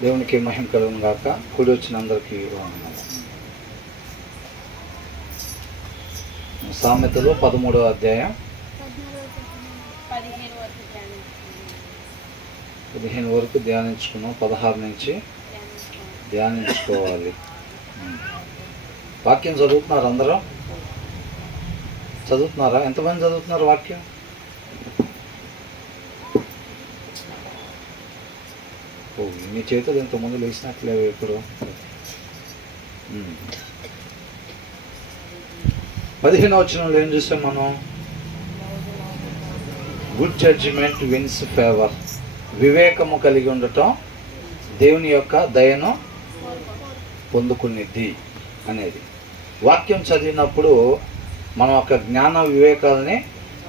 దేవునికి మహిమ కలుగును గాక. కూడి వచ్చిన అందరికీ వందనాలు. సామెతలు 13వ అధ్యాయం 15 వరకు ధ్యానించుకున్నాం. 16 నుంచి ధ్యానించుకోవాలి. వాక్యం చదువుతున్నారు అందరూ? చదువుతున్నారా? ఎంతమంది చదువుతున్నారు వాక్యం? మీ చేతులు ఇంతకుముందు లేచినట్లేవు ఇప్పుడు. 15వ వచనంలో ఏం చూసాం మనం? Good judgement wins favour. వివేకము కలిగి ఉండటం దేవుని యొక్క దయను పొందుకునేది అనేది. వాక్యం చదివినప్పుడు మనం ఒక జ్ఞాన వివేకాలని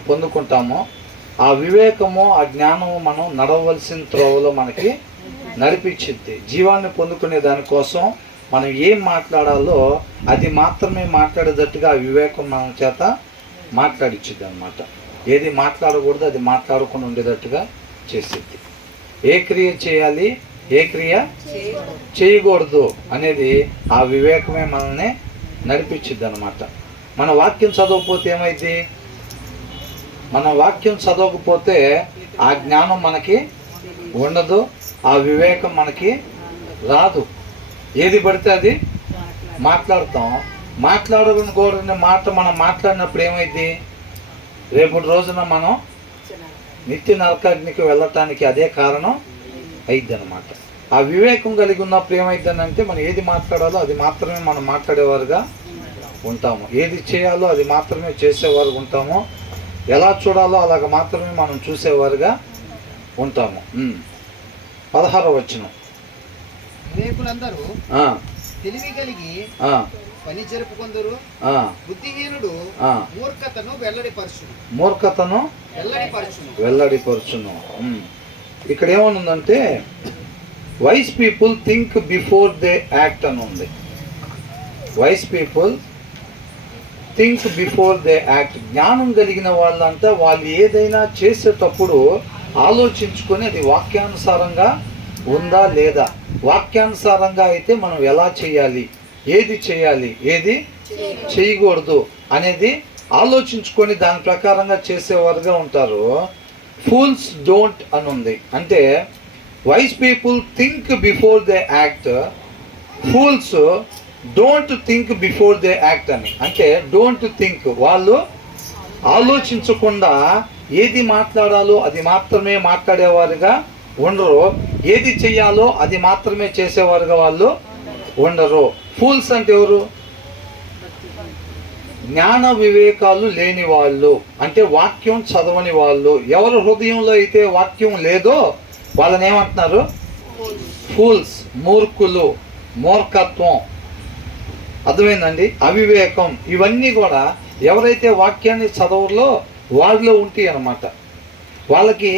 పొందుకుంటాము. ఆ వివేకము, ఆ జ్ఞానము మనం నడవలసిన త్రోవలో మనకి నడిపించింది. జీవాన్ని పొందుకునే దానికోసం మనం ఏం మాట్లాడాలో అది మాత్రమే మాట్లాడేటట్టుగా ఆ వివేకం మన చేత మాట్లాడిచ్చిద్ది అనమాట. ఏది మాట్లాడకూడదు అది మాట్లాడకుండా ఉండేటట్టుగా చేసిద్ది. ఏ క్రియ చేయాలి, ఏ క్రియ చేయకూడదు అనేది ఆ వివేకమే మనల్ని నడిపించిద్ది అనమాట. మన వాక్యం చదవకపోతే ఏమైంది? మన వాక్యం చదవకపోతే ఆ జ్ఞానం మనకి ఉండదు, ఆ వివేకం మనకి రాదు. ఏది పడితే అది మాట్లాడతాం. మాట్లాడకూడని మాట మనం మాట్లాడినప్పుడు ఏమైంది? రేపటి రోజున మనం నిత్య నరకాగ్నికి వెళ్ళటానికి అదే కారణం అయిద్ది అనమాట. ఆ వివేకం కలిగి ఉన్నప్పుడు ఏమైందనంటే మనం ఏది మాట్లాడాలో అది మాత్రమే మనం మాట్లాడేవారుగా ఉంటాము. ఏది చేయాలో అది మాత్రమే చేసేవారు ఉంటాము. ఎలా చూడాలో అలాగ మాత్రమే మనం చూసేవారుగా ఉంటాము. 16వ వచనం. వివేకులందరూ తెలివి కలిగి పని జరుపుకొందరు, బుద్ధిహీనుడు మూర్ఖతను వెల్లడిపరచును. ఇక్కడ ఏమనుందంటే wise people think before they act అని ఉంది. Wise people think before they act. జ్ఞానం కలిగిన వాళ్ళంతా వాళ్ళు ఏదైనా చేసేటప్పుడు ఆలోచించుకొని అది వాక్యానుసారంగా ఉందా లేదా, వాక్యానుసారంగా అయితే మనం ఎలా చేయాలి, ఏది చేయాలి, ఏది చేయకూడదు అనేది ఆలోచించుకొని దాని ప్రకారంగా చేసేవారుగా ఉంటారు. ఫూల్స్ డోంట్ అని ఉంది. అంటే wise people think before they act, fools don't think before they act అని. అంటే డోంట్ థింక్, వాళ్ళు ఆలోచించకుండా ఏది మాట్లాడాలో అది మాత్రమే మాట్లాడేవారుగా ఉండరు, ఏది చెయ్యాలో అది మాత్రమే చేసేవారుగా వాళ్ళు ఉండరు. ఫూల్స్ అంటే ఎవరు? జ్ఞాన వివేకాలు లేని వాళ్ళు, అంటే వాక్యం చదవని వాళ్ళు. ఎవరి హృదయంలో అయితే వాక్యం లేదో వాళ్ళని ఏమంటున్నారు? ఫూల్స్, మూర్ఖులు, మూర్ఖత్వం. అర్థమైందండి? అవివేకం. ఇవన్నీ కూడా ఎవరైతే వాక్యాన్ని చదవరో వాళ్ళలో ఉంటాయి అన్నమాట. వాళ్ళకి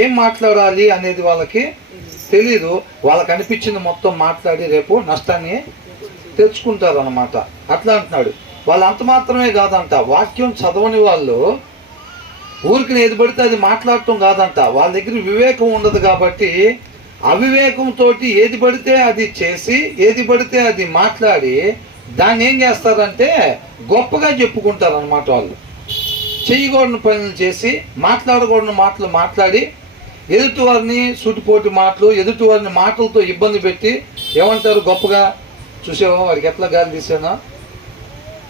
ఏం మాట్లాడాలి అనేది వాళ్ళకి తెలీదు. వాళ్ళకి అనిపించింది మొత్తం మాట్లాడి రేపు నష్టాన్ని తెచ్చుకుంటారు అన్నమాట. అట్లా అంటున్నాడు. వాళ్ళు అంత మాత్రమే కాదంట, వాక్యం చదవని వాళ్ళు ఊరికి ఏది పడితే అది మాట్లాడటం కాదంట. వాళ్ళ దగ్గర వివేకం ఉండదు కాబట్టి అవివేకంతో ఏది పడితే అది చేసి ఏది పడితే అది మాట్లాడి దాన్ని ఏం చేస్తారంటే గొప్పగా చెప్పుకుంటారు అన్నమాట. వాళ్ళు చేయకూడని పనులు చేసి మాట్లాడకూడని మాటలు మాట్లాడి ఎదుటివారిని సూటిపోటి మాటలు, ఎదుటివారిని మాటలతో ఇబ్బంది పెట్టి ఏమంటారు? గొప్పగా చూసావా వాడికి ఎట్లా గాలి తీసానో,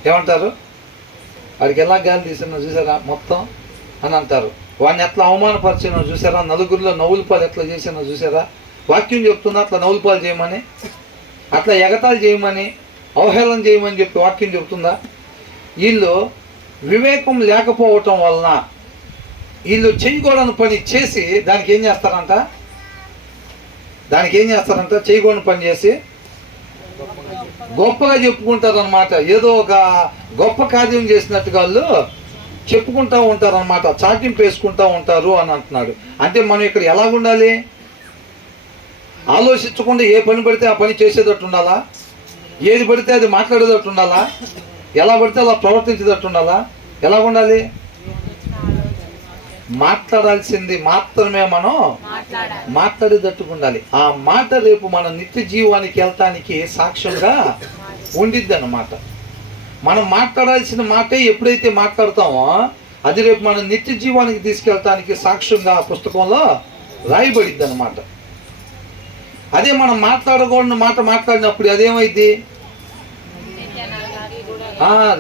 ఏమంటారు? వాడికి ఎలా గాలి తీసానో చూసారా మొత్తం అని అంటారు. వాడిని ఎట్లా అవమానపరిచానో చూసారా, నలుగురిలో నవ్వుల పాలు ఎట్లా చేసానో చూసారా. వాక్యం చెప్తున్నా అట్లా నవ్వుల పాలు చేయమని, అట్లా ఎగతాలు చేయమని, అవహేళన చేయమని చెప్పి వాక్యం చెప్తుందా? వీళ్ళు వివేకం లేకపోవటం వలన వీళ్ళు చేయకూడని పని చేసి దానికి ఏం చేస్తారంట? చేయకూడని పని చేసి గొప్పగా చెప్పుకుంటారు అనమాట. ఏదో ఒక గొప్ప కార్యం చేసినట్టుగా వాళ్ళు చెప్పుకుంటూ ఉంటారు అనమాట. చాటింపు వేసుకుంటూ ఉంటారు అని అంటున్నాడు. అంటే మనం ఇక్కడ ఎలాగుండాలి? ఆలోచించకుండా ఏ పని పడితే ఆ పని చేసేటట్టు ఉండాలా? ఏది పడితే అది మాట్లాడేటట్టు ఉండాలా? ఎలా పడితే అలా ప్రవర్తించేటట్టు ఉండాలా? ఎలా ఉండాలి? మాట్లాడాల్సింది మాత్రమే మనం మాట్లాడేటట్టుగా ఉండాలి. ఆ మాట రేపు మన నిత్య జీవానికి వెళ్తానికి సాక్ష్యంగా ఉండిద్ది అన్నమాట. మనం మాట్లాడాల్సిన మాటే ఎప్పుడైతే మాట్లాడతామో అది రేపు మన నిత్య జీవానికి తీసుకెళ్తానికి సాక్ష్యంగా ఆ పుస్తకంలో రాయబడిద్ది అన్నమాట. అదే మనం మాట్లాడకూడని మాట మాట్లాడినప్పుడు అదేమైంది,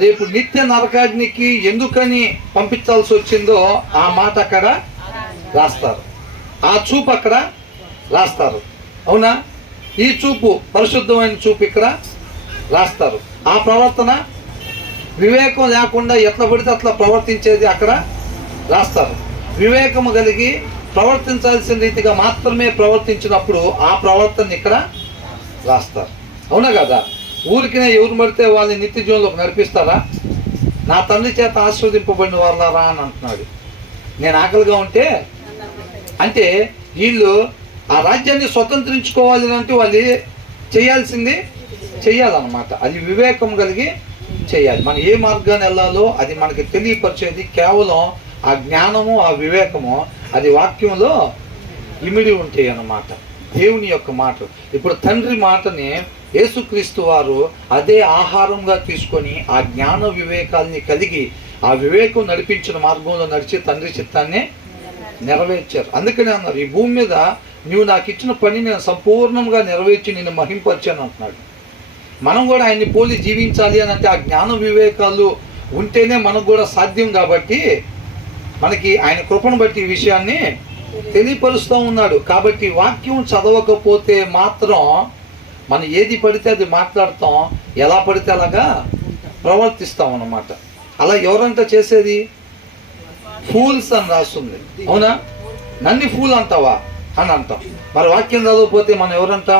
రేపు నిత్య నరకాగ్నికి ఎందుకని పంపించాల్సి వచ్చిందో ఆ మాట అక్కడ రాస్తారు, ఆ చూపు అక్కడ రాస్తారు. అవునా? ఈ చూపు పరిశుద్ధమైన చూపు ఇక్కడ రాస్తారు. ఆ ప్రవర్తన వివేకం లేకుండా ఎట్లా పడితే అట్లా ప్రవర్తించేది అక్కడ రాస్తారు. వివేకము కలిగి ప్రవర్తించాల్సిన రీతిగా మాత్రమే ప్రవర్తించినప్పుడు ఆ ప్రవర్తన ఇక్కడ రాస్తారు. అవునా కదా? ఊరికినే ఎవరు పడితే వాళ్ళని నిత్య జీవంలోకి నడిపిస్తారా? నా తండ్రి చేత ఆశీర్వదింపబడిన వాళ్ళరా అని అంటున్నాడు. నేను ఆకలిగా ఉంటే అంటే వీళ్ళు ఆ రాజ్యాన్ని స్వతంత్రించుకోవాలి అంటే వాళ్ళు చేయాల్సింది చెయ్యాలన్నమాట. అది వివేకం కలిగి చేయాలి. మనం ఏ మార్గాన్ని వెళ్ళాలో అది మనకి తెలియపరిచేది కేవలం ఆ జ్ఞానము, ఆ వివేకము అది వాక్యంలో ఇమిడి ఉంటాయి అన్నమాట. దేవుని యొక్క మాట. ఇప్పుడు తండ్రి మాటని యేసుక్రీస్తు వారు అదే ఆహారంగా తీసుకొని ఆ జ్ఞాన వివేకాల్ని కలిగి ఆ వివేకం నడిపించిన మార్గంలో నడిచి తండ్రి చిత్తాన్ని నెరవేర్చారు. అందుకనే అన్నారు, ఈ భూమి మీద నువ్వు నాకు ఇచ్చిన పని నేను సంపూర్ణంగా నెరవేర్చి నిన్ను మహింపరిచాను అంటున్నాడు. మనం కూడా ఆయన్ని పోలి జీవించాలి అని అంటే ఆ జ్ఞాన వివేకాలు ఉంటేనే మనకు కూడా సాధ్యం. కాబట్టి మనకి ఆయన కృపను బట్టి ఈ విషయాన్ని తెలియపరుస్తూ ఉన్నాడు. కాబట్టి వాక్యం చదవకపోతే మాత్రం మనం ఏది పడితే అది మాట్లాడతాం, ఎలా పడితే అలాగా ప్రవర్తిస్తాం అన్నమాట. అలా ఎవరంట చేసేది? ఫూల్స్ అని రాస్తుంది. అవునా? నన్ను ఫూల్ అంటావా అని అంటాం. మరి వాక్యం చదవకపోతే మనం ఎవరంట?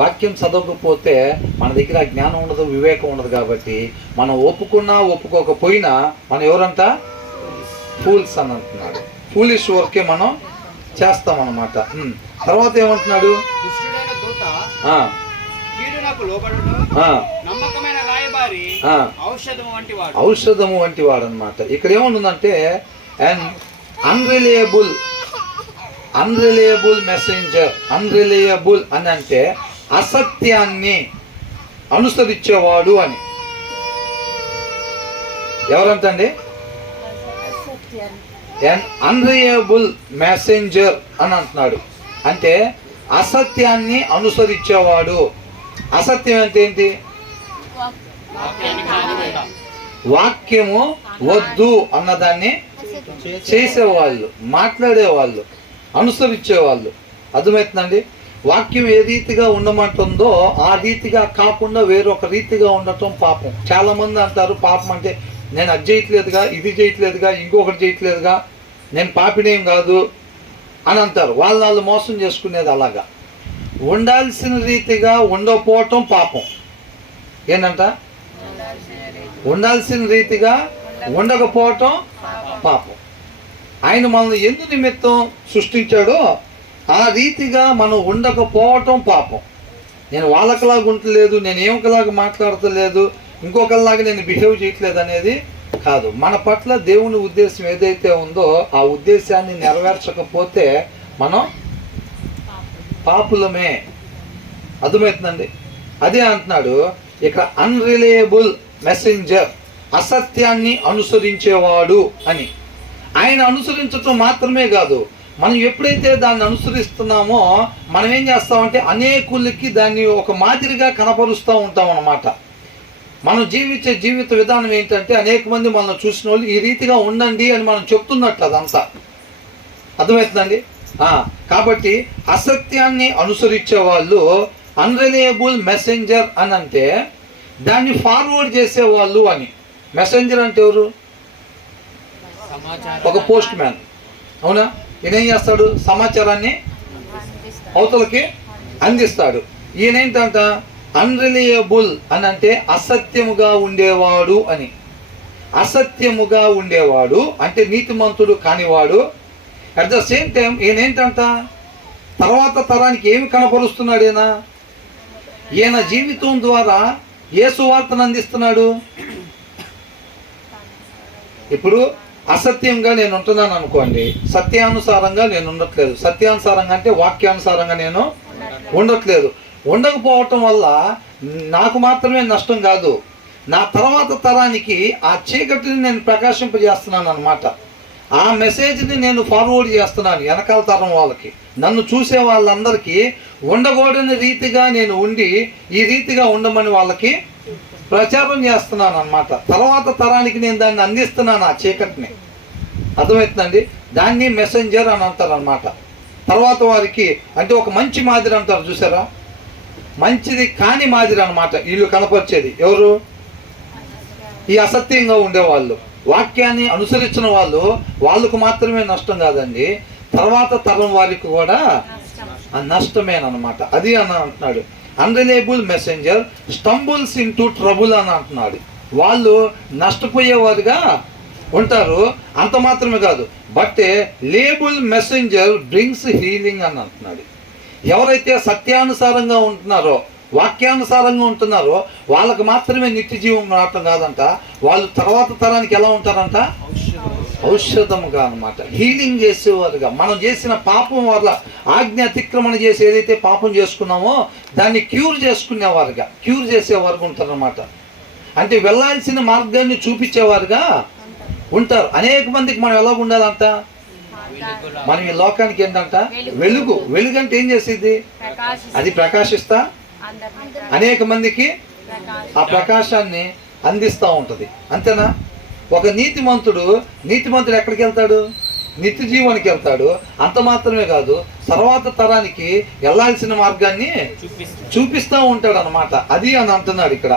వాక్యం చదవకపోతే మన దగ్గర జ్ఞానం ఉండదు, వివేకం ఉండదు. కాబట్టి మనం ఒప్పుకున్నా ఒప్పుకోకపోయినా మనం ఎవరంట? ఫూల్స్ అని అంటున్నాడు. ఫూలిష్ వర్కే మనం చేస్తామన్నమాట. తర్వాత ఏమంటున్నాడు? ఔషధము వంటి వాడు అనమాట. ఇక్కడ ఏమంటుందంటే అన్రిలయబుల్ మెసెంజర్. అన్రిలయబుల్ అని అంటే అసత్యాన్ని అనుసరించేవాడు అని. ఎవరంటండి? అన్రిలయబుల్ మెసెంజర్ అని అంటున్నాడు. అంటే అసత్యాన్ని అనుసరించేవాడు. అసత్యం అంటే ఏంటి? వాక్యము వద్దు అన్నదాన్ని చేసేవాళ్ళు, మాట్లాడేవాళ్ళు, అనుసరించేవాళ్ళు. అర్థమవుతుందండి? వాక్యం ఏ రీతిగా ఉండమంటుందో ఆ రీతిగా కాకుండా వేరొక రీతిగా ఉండటం పాపం. చాలామంది అంటారు పాపం అంటే నేను అది చేయట్లేదుగా, ఇది చేయట్లేదుగా, ఇంకొకటి చేయట్లేదుగా, నేను పాపినేం కాదు అని అంటారు. వాళ్ళు మోసం చేసుకునేది అలాగా. ఉండాల్సిన రీతిగా ఉండకపోవటం పాపం. ఏంటంట? ఉండాల్సిన రీతిగా ఉండకపోవటం పాపం. ఆయన మనల్ని ఎందు నిమిత్తం సృష్టించాడో ఆ రీతిగా మనం ఉండకపోవటం పాపం. నేను వాళ్ళకలాగా ఉండలేదు, నేను ఏమొకలాగా మాట్లాడతలేదు, ఇంకొకలాగా నేను బిహేవ్ చేయట్లేదు అనేది కాదు. మన పట్ల దేవుని ఉద్దేశం ఏదైతే ఉందో ఆ ఉద్దేశాన్ని నెరవేర్చకపోతే మనం పాపులమే. అర్థమవుతుందండి? అదే అంటున్నాడు ఇక్కడ అన్రిలయబుల్ మెసెంజర్, అసత్యాన్ని అనుసరించేవాడు అని. ఆయన అనుసరించటం మాత్రమే కాదు, మనం ఎప్పుడైతే దాన్ని అనుసరిస్తున్నామో మనం ఏం చేస్తామంటే అనేకులకి దాన్ని ఒక మాదిరిగా కనపరుస్తూ ఉంటాం అన్నమాట. మనం జీవించే జీవిత విధానం ఏంటంటే అనేక మంది మనం చూసిన వాళ్ళు ఈ రీతిగా ఉండండి అని మనం చెప్తున్నట్లు అదంతా. అర్థమవుతుందండి? కాబట్టి అసత్యాన్ని అనుసరించే వాళ్ళు అన్రిలయబుల్ మెసెంజర్ అని అంటే దాన్ని ఫార్వర్డ్ చేసేవాళ్ళు అని. మెసెంజర్ అంటే ఎవరు? ఒక పోస్ట్ మ్యాన్. అవునా? ఈయన ఏం చేస్తాడు? సమాచారాన్ని అవతలకి అందిస్తాడు. ఈయనేంటంట? అన్రిలయబుల్ అని అంటే అసత్యముగా ఉండేవాడు అని. అసత్యముగా ఉండేవాడు అంటే నీతిమంతుడు కానివాడు. అట్ ద సేమ్ టైం ఈయనేంటంట? తర్వాత తరానికి ఏమి కనపరుస్తున్నాడు? ఈయన జీవితం ద్వారా ఏ సువార్తను అందిస్తున్నాడు? ఇప్పుడు అసత్యంగా నేను ఉంటున్నాను అనుకోండి, సత్యానుసారంగా నేను ఉండట్లేదు. సత్యానుసారంగా అంటే వాక్యానుసారంగా నేను ఉండట్లేదు. ఉండకపోవటం వల్ల నాకు మాత్రమే నష్టం కాదు, నా తర్వాత తరానికి ఆ చీకటిని నేను ప్రకాశింపజేస్తున్నాను అనమాట. ఆ మెసేజ్ని నేను ఫార్వర్డ్ చేస్తున్నాను వెనకాల తరం వాళ్ళకి. నన్ను చూసే వాళ్ళందరికీ ఉండకూడని రీతిగా నేను ఉండి ఈ రీతిగా ఉండమని వాళ్ళకి ప్రచారం చేస్తున్నాను అనమాట. తర్వాత తరానికి నేను దాన్ని అందిస్తున్నాను, ఆ చీకటిని. అర్థమవుతుందండి? దాన్ని మెసెంజర్ అని అంటారు అనమాట. తర్వాత వారికి అంటే ఒక మంచి మాదిరి అంటారు చూసారా, మంచిది కాని మాదిరి అనమాట వీళ్ళు కనపరిచేది. ఎవరు? ఈ అసత్యంగా ఉండేవాళ్ళు, వాక్యాన్ని అనుసరించిన వాళ్ళు. వాళ్ళకు మాత్రమే నష్టం కాదండి, తర్వాత తరం వారికి కూడా నష్టమేనమాట. అది అని అంటున్నాడు. అన్రిలయబుల్ మెసెంజర్ స్టంబుల్స్ ఇంటూ ట్రబుల్ అని అంటున్నాడు. వాళ్ళు నష్టపోయేవారుగా ఉంటారు. అంత మాత్రమే కాదు, but label messenger brings healing అని అంటున్నాడు. ఎవరైతే సత్యానుసారంగా ఉంటున్నారో, వాక్యానుసారంగా ఉంటున్నారో వాళ్ళకు మాత్రమే నిత్య జీవం రావటం కాదంట, వాళ్ళు తర్వాత తరానికి ఎలా ఉంటారంట? ఔషధముగా అనమాట, హీలింగ్ చేసేవారుగా. మనం చేసిన పాపం వల్ల ఆజ్ఞ అతిక్రమణ చేసి ఏదైతే పాపం చేసుకున్నామో దాన్ని క్యూర్ చేసుకునేవారుగా, క్యూర్ చేసేవారుగా ఉంటారనమాట. అంటే వెళ్ళాల్సిన మార్గాన్ని చూపించేవారుగా ఉంటారు. అనేక మందికి మనం ఎలా ఉండాలంట? మనం ఈ లోకానికి ఏంటంట? వెలుగు. వెలుగు అంటే ఏం చేసేది? అది ప్రకాశిస్తా అనేక మందికి ఆ ప్రకాశాన్ని అందిస్తూ ఉంటుంది. అంతేనా? ఒక నీతిమంతుడు ఎక్కడికి వెళ్తాడు? నిత్య జీవానికి వెళ్తాడు. అంత మాత్రమే కాదు, తర్వాత తరానికి వెళ్ళాల్సిన మార్గాన్ని చూపిస్తూ ఉంటాడు అనమాట. అది అని అంటున్నాడు ఇక్కడ.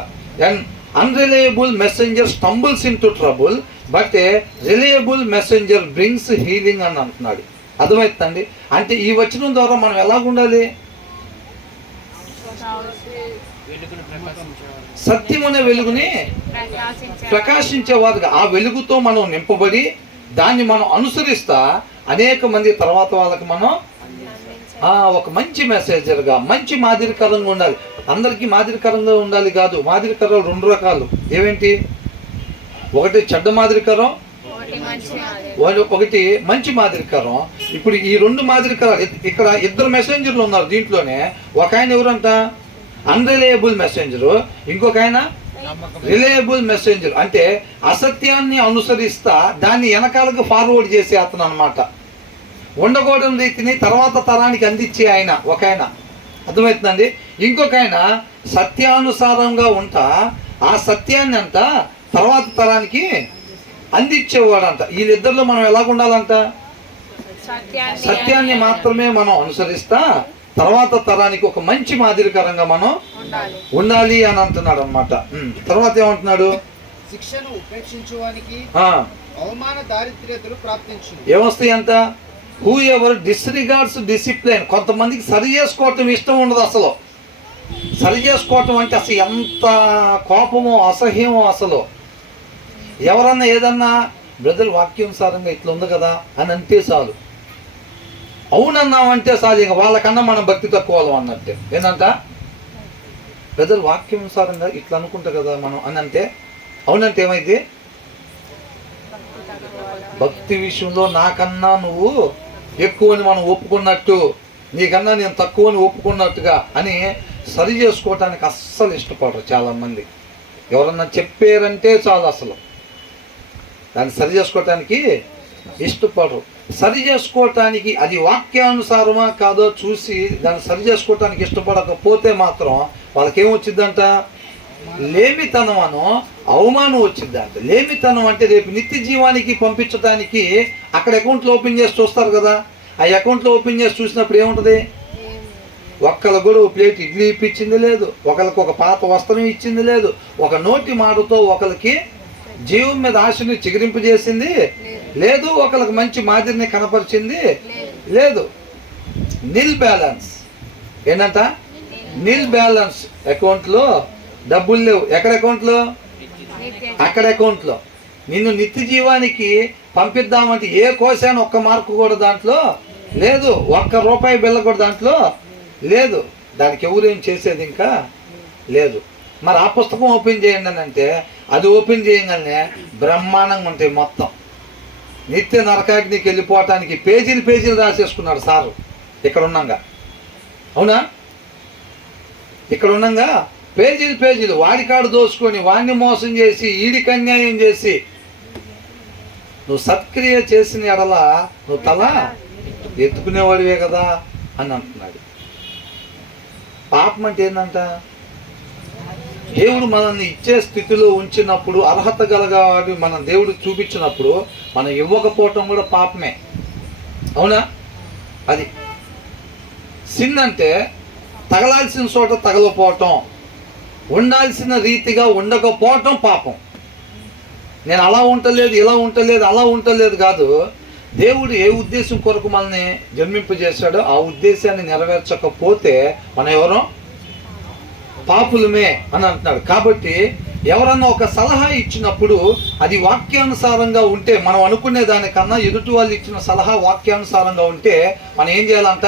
And unreliable messenger stumbles into trouble but a reliable messenger brings healing అని అంటున్నాడు. అర్థమవుతుందండి? అంటే ఈ వచనం ద్వారా మనం ఎలాగుండాలి? సత్యమనే వెలుగుని ప్రకాశించేవారుగా, ఆ వెలుగుతో మనం నింపబడి దాన్ని మనం అనుసరిస్తా అనేక మంది తర్వాత వాళ్ళకి మనం ఒక మంచి మెసేజర్గా, మంచి మాదిరికరంగా ఉండాలి. అందరికీ మాదిరికరంగా ఉండాలి కాదు, మాదిరికరాలు రెండు రకాలు. ఏవేంటి? ఒకటి చెడ్డ మాదిరికరం, ఒకటి మంచి మాదిరికరం. ఇప్పుడు ఈ రెండు మాదిరికరాలు, ఇక్కడ ఇద్దరు మెసెంజర్లు ఉన్నారు దీంట్లోనే. ఒక ఆయన ఎవరంట? అన్రిలయబుల్ మెసెంజరు, ఇంకొక ఆయన రిలయబుల్ మెసెంజర్. అంటే అసత్యాన్ని అనుసరిస్తా దాన్ని వెనకాలకు ఫార్వర్డ్ చేసే అతను అనమాట. ఉండకూడని రీతిని తర్వాత తరానికి అందించే ఆయన ఒక ఆయన. అర్థమవుతుందండి? ఇంకొక ఆయన సత్యానుసారంగా ఉంటా ఆ సత్యాన్ని అంట తర్వాత తరానికి అందించేవాడంట. వీళ్ళిద్దరిలో మనం ఎలాగ ఉండాలంట? సత్యాన్ని మాత్రమే మనం అనుసరిస్తా తర్వాత తరానికి ఒక మంచి మాదిరికరంగా మనం ఉండాలి అని అంటున్నాడు అనమాట. తర్వాత ఏమంటున్నాడు? శిక్షను ఉపేక్షించువానికి అవమాన దారిద్ర్యతలు ప్రాప్తించు. ఏమొస్తాయి అంట? Whoever disregards discipline. కొంతమందికి సరి చేసుకోవటం ఇష్టం ఉండదు. అసలు సరి చేసుకోవటం అంటే అసలు ఎంత కోపమో అసహ్యమో. అసలు ఎవరన్నా ఏదన్నా బ్రదర్ వాక్యానుసారంగా ఇట్లా ఉంది కదా అని అంటే చాలు, అవునన్నామంటే చాలు, ఇక వాళ్ళకన్నా మనం భక్తి తక్కువ వాళ్ళం అన్నట్టే. ఏంటంట? బ్రదర్ వాక్యానుసారంగా ఇట్లా అనుకుంటా కదా మనం అని అంటే, అవునంటే ఏమైంది? భక్తి విషయంలో నాకన్నా నువ్వు ఎక్కువని మనం ఒప్పుకున్నట్టు, నీకన్నా నేను తక్కువని ఒప్పుకున్నట్టుగా అని సరి చేసుకోవటానికి అస్సలు ఇష్టపడరు చాలామంది. ఎవరన్నా చెప్పారంటే చాలు అసలు దాన్ని సరి చేసుకోవటానికి ఇష్టపడరు. సరి చేసుకోవటానికి అది వాక్యానుసారమా కాదో చూసి దాన్ని సరి చేసుకోవటానికి ఇష్టపడకపోతే మాత్రం వాళ్ళకి ఏమొచ్చిందంట? లేమితనం అను అవమానం వచ్చిందంట. లేమితనం అంటే రేపు నిత్య జీవానికి పంపించడానికి అక్కడ అకౌంట్లో ఓపెన్ చేసి చూస్తారు కదా, ఆ అకౌంట్లో ఓపెన్ చేసి చూసినప్పుడు ఏముంటుంది? ఒక్కళ్ళకు కూడా ఒక ప్లేట్ ఇడ్లీ ఇప్పించింది లేదు, ఒకరికి ఒక పాత వస్త్రం ఇచ్చింది లేదు, ఒక నోటి మాటతో ఒకరికి జీవం మీద ఆశని చిగురింపజేసింది లేదు, ఒకరికి మంచి మాదిరిని కనపరిచింది లేదు. నిల్ బ్యాలెన్స్. ఏంటంట? నిల్ బ్యాలెన్స్. అకౌంట్లో డబ్బులు లేవు. ఎక్కడ అకౌంట్లో? అక్కడ అకౌంట్లో. నిన్ను నిత్య జీవానికి పంపిద్దామంటే ఏ కోశాను ఒక్క మార్కు కూడా దాంట్లో లేదు, ఒక్క రూపాయి బిల్ల కూడా దాంట్లో లేదు. దానికి ఎవరేం చేసేది ఇంకా లేదు. మరి ఆ పుస్తకం ఓపెన్ చేయండి అని అంటే అది ఓపెన్ చేయగానే బ్రహ్మాండంగా ఉంటాయి మొత్తం. నిత్య నరకాగ్నికి వెళ్ళిపోవటానికి పేజీలు పేజీలు రాసేసుకున్నాడు సారు ఇక్కడ ఉన్నాగా. అవునా? ఇక్కడ ఉన్నాగా పేజీలు పేజీలు వాడికాడు దోసుకొని వాడిని మోసం చేసి ఈడికి అన్యాయం చేసి నువ్వు సత్క్రియ చేసిన ఎడల నువ్వు తల ఎత్తుకునేవాడివే కదా అని అంటున్నాడు. పాపం అంటే ఏంటంట? దేవుడు మనల్ని ఇచ్చే స్థితిలో ఉంచినప్పుడు, అర్హత గలగాడు మన దేవుడు చూపించినప్పుడు మనం ఇవ్వకపోవటం కూడా పాపమే. అవునా? అది సిన్ అంటే తగలాల్సిన చోట తగలపోవటం, ఉండాల్సిన రీతిగా ఉండకపోవటం పాపం. నేను అలా ఉండలేదు, ఇలా ఉండలేదు, అలా ఉండలేదు కాదు. దేవుడు ఏ ఉద్దేశం కొరకు మనల్ని జన్మింపజేశాడో ఆ ఉద్దేశాన్ని నెరవేర్చకపోతే మనం ఎవరో పాపులమే అని అంటున్నాడు. కాబట్టి ఎవరన్నా ఒక సలహా ఇచ్చినప్పుడు అది వాక్యానుసారంగా ఉంటే, మనం అనుకునే దానికన్నా ఎదుటి వాళ్ళు ఇచ్చిన సలహా వాక్యానుసారంగా ఉంటే మనం ఏం చేయాలంట?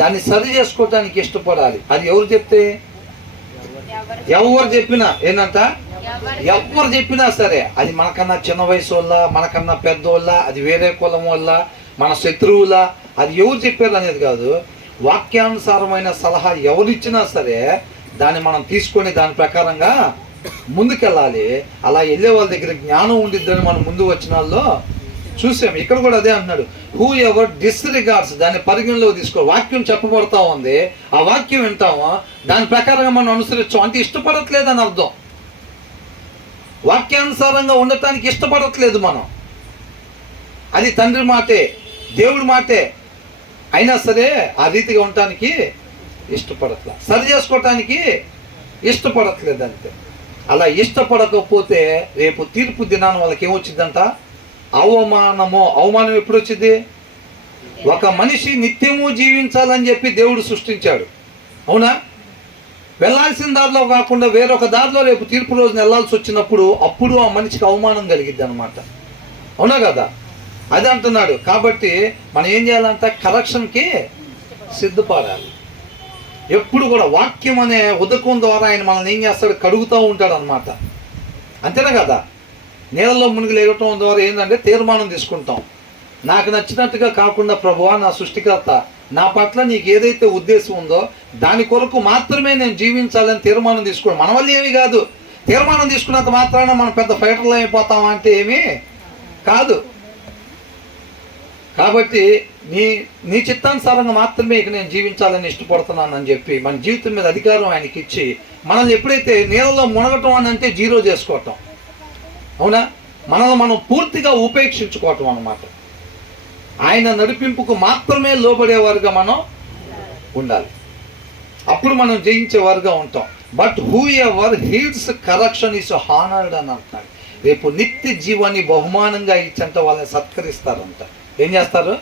దాన్ని సరి చేసుకోవటానికి ఇష్టపడాలి. అది ఎవరు చెప్తే? ఎవరు చెప్పినా ఏంటంట? ఎవరు చెప్పినా సరే, అది మనకన్నా చిన్న వయసు వల్ల, మనకన్నా పెద్దోళ్ళ, అది వేరే కులం వల్ల, మన శత్రువుల, అది ఎవరు చెప్పారు అనేది కాదు. వాక్యానుసారమైన సలహా ఎవరిచ్చినా సరే దాన్ని మనం తీసుకొని దాని ప్రకారంగా ముందుకెళ్ళాలి. అలా వెళ్ళే వాళ్ళ దగ్గర జ్ఞానం ఉండిద్దని మనం ముందు వచ్చిన వాళ్ళు చూసాం. ఇక్కడ కూడా అదే అంటున్నాడు, హూ ఎవర్ డిస్రిగార్డ్స్, దాన్ని పరిగణలో తీసుకో. వాక్యం చెప్పబడతా ఉంది, ఆ వాక్యం వింటాము, దాని ప్రకారంగా మనం అనుసరించాం అంటే ఇష్టపడట్లేదని అర్థం. వాక్యానుసారంగా ఉండటానికి ఇష్టపడట్లేదు మనం. అది తండ్రి మాటే, దేవుడి మాటే, అయినా సరే ఆ రీతిగా ఉండటానికి ఇష్టపడట్లేదు, సరి చేసుకోవటానికి ఇష్టపడట్లేదు అంతే. అలా ఇష్టపడకపోతే రేపు తీర్పు దినాన్ని వాళ్ళకి ఏమొచ్చిందంట? అవమానము. అవమానం ఎప్పుడు వచ్చింది? ఒక మనిషి నిత్యము జీవించాలని చెప్పి దేవుడు సృష్టించాడు. అవునా? వెళ్ళాల్సిన దారిలో కాకుండా వేరొక దారిలో రేపు తీర్పు రోజున వెళ్ళాల్సి వచ్చినప్పుడు అప్పుడు ఆ మనిషికి అవమానం కలిగిద్ది అనమాట. అవునా కదా? అది అంటున్నాడు. కాబట్టి మనం ఏం చేయాలంటే కరెక్షన్కి సిద్ధపడాలి. ఎప్పుడు కూడా వాక్యం అనే ఉదకం ద్వారా ఆయన మనల్ని ఏం చేస్తాడు? కడుగుతూ ఉంటాడు అనమాట. అంతేనా కదా? నీళ్ళలో మునిగి లేగటం ద్వారా ఏంటంటే తీర్మానం తీసుకుంటాం. నాకు నచ్చినట్టుగా కాకుండా ప్రభువా నా సృష్టికర్త, నా పట్ల నీకు ఏదైతే ఉద్దేశం ఉందో దాని కొరకు మాత్రమే నేను జీవించాలని తీర్మానం తీసుకోండి. మన వల్ల ఏమీ కాదు. తీర్మానం తీసుకున్నంత మాత్రాన మనం పెద్ద ఫైటర్లు అయిపోతామా అంటే ఏమీ కాదు. కాబట్టి నీ చిత్తానుసారంగా మాత్రమే ఇక నేను జీవించాలని ఇష్టపడుతున్నానని చెప్పి మన జీవితం మీద అధికారం ఆయనకి ఇచ్చి మనల్ని ఎప్పుడైతే నీళ్ళలో మునగటం అని అంటే జీరో చేసుకోవటం. అవునా? మనల్ని మనం పూర్తిగా ఉపేక్షించుకోవటం అన్నమాట. ఆయన నడిపింపుకు మాత్రమే లోబడేవారుగా మనం ఉండాలి. అప్పుడు మనం జయించేవారుగా ఉంటాం. But whoever heeds correction is honoured అని అంటున్నాడు. రేపు నిత్య జీవాన్ని బహుమానంగా ఇచ్చంట వాళ్ళని సత్కరిస్తారంట. ఏం చేస్తారు?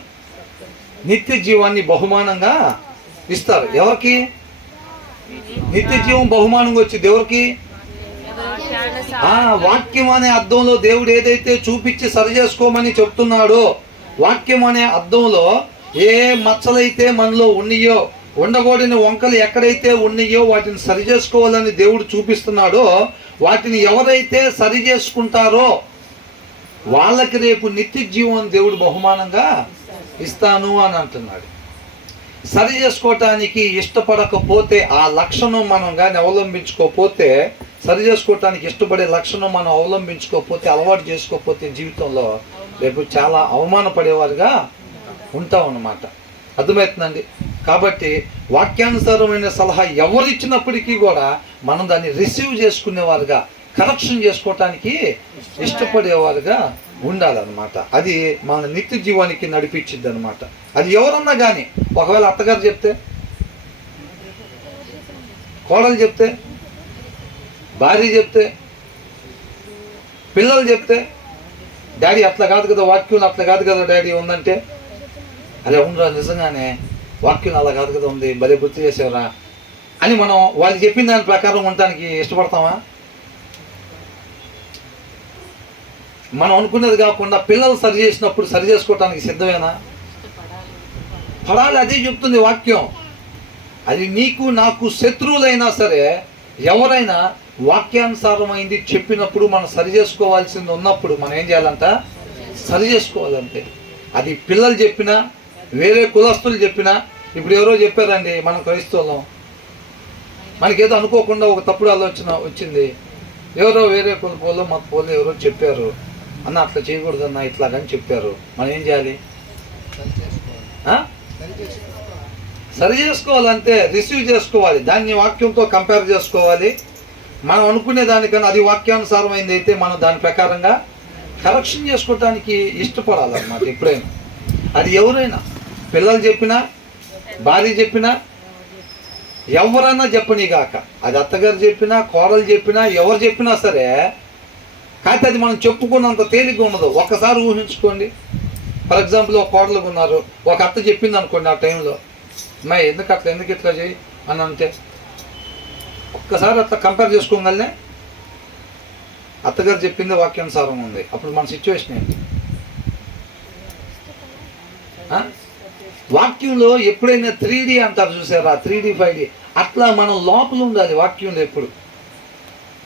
నిత్య జీవాన్ని బహుమానంగా ఇస్తారు. ఎవరికి? నిత్య జీవం బహుమానంగా వచ్చింది ఎవరికి? వాక్యం అనే అర్థంలో దేవుడు ఏదైతే చూపించి సరి చేసుకోమని చెప్తున్నాడో, వాక్యం అనే అర్థంలో ఏ మచ్చలైతే మనలో ఉన్నాయో, ఉండకూడని వంకలు ఎక్కడైతే ఉన్నాయో వాటిని సరి చేసుకోవాలని దేవుడు చూపిస్తున్నాడో, వాటిని ఎవరైతే సరి చేసుకుంటారో వాళ్ళకి రేపు నిత్య జీవం దేవుడు బహుమానంగా ఇస్తాను అని అంటున్నాడు. సరి చేసుకోవటానికి ఇష్టపడకపోతే, ఆ లక్షణం మనం కానీ అవలంబించుకోకపోతే, సరి చేసుకోవటానికి ఇష్టపడే లక్షణం మనం అవలంబించుకోకపోతే, అలవాటు చేసుకోకపోతే జీవితంలో రేపు చాలా అవమానపడేవారుగా ఉంటాం అన్నమాట. అర్థమవుతుందండి? కాబట్టి వాక్యానుసారమైన సలహా ఎవరిచ్చినప్పటికీ కూడా మనం దాన్ని రిసీవ్ చేసుకునేవారుగా, కరెక్షన్ చేసుకోవటానికి ఇష్టపడేవారుగా ఉండాలన్నమాట. అది మన నిత్య జీవానికి నడిపించిద్ది అనమాట. అది ఎవరన్నా కానీ, ఒకవేళ అత్తగారు చెప్తే, కోడలు చెప్తే, భార్య చెప్తే, పిల్లలు చెప్తే, డాడీ అట్లా కాదు కదా వాక్యం, అట్లా కాదు కదా డాడీ ఉందంటే, అరే అవునరా నిజంగానే వాక్యం అలా కాదు కదా ఉంది, భలే గుర్తు చేసేవరా అని మనం వాళ్ళు చెప్పిన దాని ప్రకారం ఉండటానికి ఇష్టపడతామా? మనం అనుకునేది కాకుండా పిల్లలు సరి చేసినప్పుడు సరి చేసుకోవటానికి సిద్ధమేనా? పడాలి. అదే చెప్తుంది వాక్యం. అది నీకు నాకు శత్రువులైనా సరే ఎవరైనా వాక్యానుసారమైంది చెప్పినప్పుడు మనం సరి చేసుకోవాల్సింది ఉన్నప్పుడు మనం ఏం చేయాలంట? సరి చేసుకోవాలంతే. అది పిల్లలు చెప్పినా, వేరే కులస్తులు చెప్పినా. ఇప్పుడు ఎవరో చెప్పారండి, మనం క్రైస్తవులం, మనకేదో అనుకోకుండా ఒక తప్పుడు ఆలోచన వచ్చింది, ఎవరో వేరే కులపోలో మా పోలో ఎవరో చెప్పారు అన్న అట్లా చేయకూడదన్న ఇట్లాగని చెప్పారు. మనం ఏం చేయాలి? సరి చేసుకోవాలంటే రిసీవ్ చేసుకోవాలి, దాన్ని వాక్యంతో కంపేర్ చేసుకోవాలి. మనం అనుకునే దానికన్నా అది వాక్యానుసారమైంది అయితే మనం దాని ప్రకారంగా కరెక్షన్ చేసుకోవటానికి ఇష్టపడాలన్నమాట. ఎప్పుడైనా అది ఎవరైనా, పిల్లలు చెప్పినా, భార్య చెప్పినా, ఎవరైనా చెప్పనీగాక, అది అత్తగారు చెప్పినా, కోడలు చెప్పినా, ఎవరు చెప్పినా సరే. కాకపోతే అది మనం చెప్పుకున్నంత తేలిగ్గా ఉండదు. ఒక్కసారి ఊహించుకోండి. ఫర్ ఎగ్జాంపుల్ ఒక కోడలుగా ఉన్నారు, ఒక అత్త చెప్పింది అనుకోండి ఆ టైంలో, అమ్మాయి ఎందుకు ఇట్లా చేయి అని అంటే, ఒక్కసారి అట్లా కంపేర్ చేసుకోగలనే అత్తగారు చెప్పింది వాక్యానుసారం ఉంది. అప్పుడు మన సిచ్యువేషన్ ఏంటి? వాక్యంలో ఎప్పుడైనా 3D అంటారు చూసారా, 3D 5D, అట్లా మనం లోపల ఉండాలి వాక్యంలో ఎప్పుడు.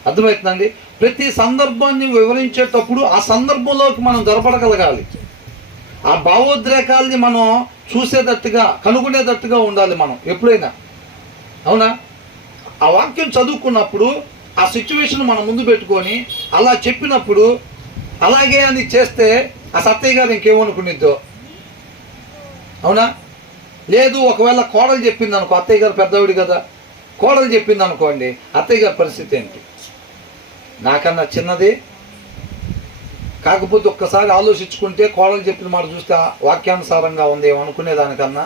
అర్థమవుతుందండి? ప్రతి సందర్భాన్ని వివరించేటప్పుడు ఆ సందర్భంలోకి మనం దొరపడగలగాలి. ఆ భావోద్రేకాల్ని మనం చూసేటట్టుగా, కనుగొనేటట్టుగా ఉండాలి మనం ఎప్పుడైనా. అవునా? ఆ వాక్యం చదువుకున్నప్పుడు ఆ సిచ్యువేషన్ మనం ముందు పెట్టుకొని అలా చెప్పినప్పుడు అలాగే అని చేస్తే ఆ సత్తయ్య గారు ఇంకేమనుకునిద్దో. అవునా? లేదు, ఒకవేళ కోడలు చెప్పింది అనుకో, అత్తయ్య గారు పెద్దవిడి కదా, కోడలు చెప్పింది అనుకోండి, అత్తయ్య గారి పరిస్థితి ఏంటి? నాకన్నా చిన్నది, కాకపోతే ఒక్కసారి ఆలోచించుకుంటే కోడలు చెప్పిన మాట చూస్తే వాక్యానుసారంగా ఉంది అనుకునే దానికన్నా,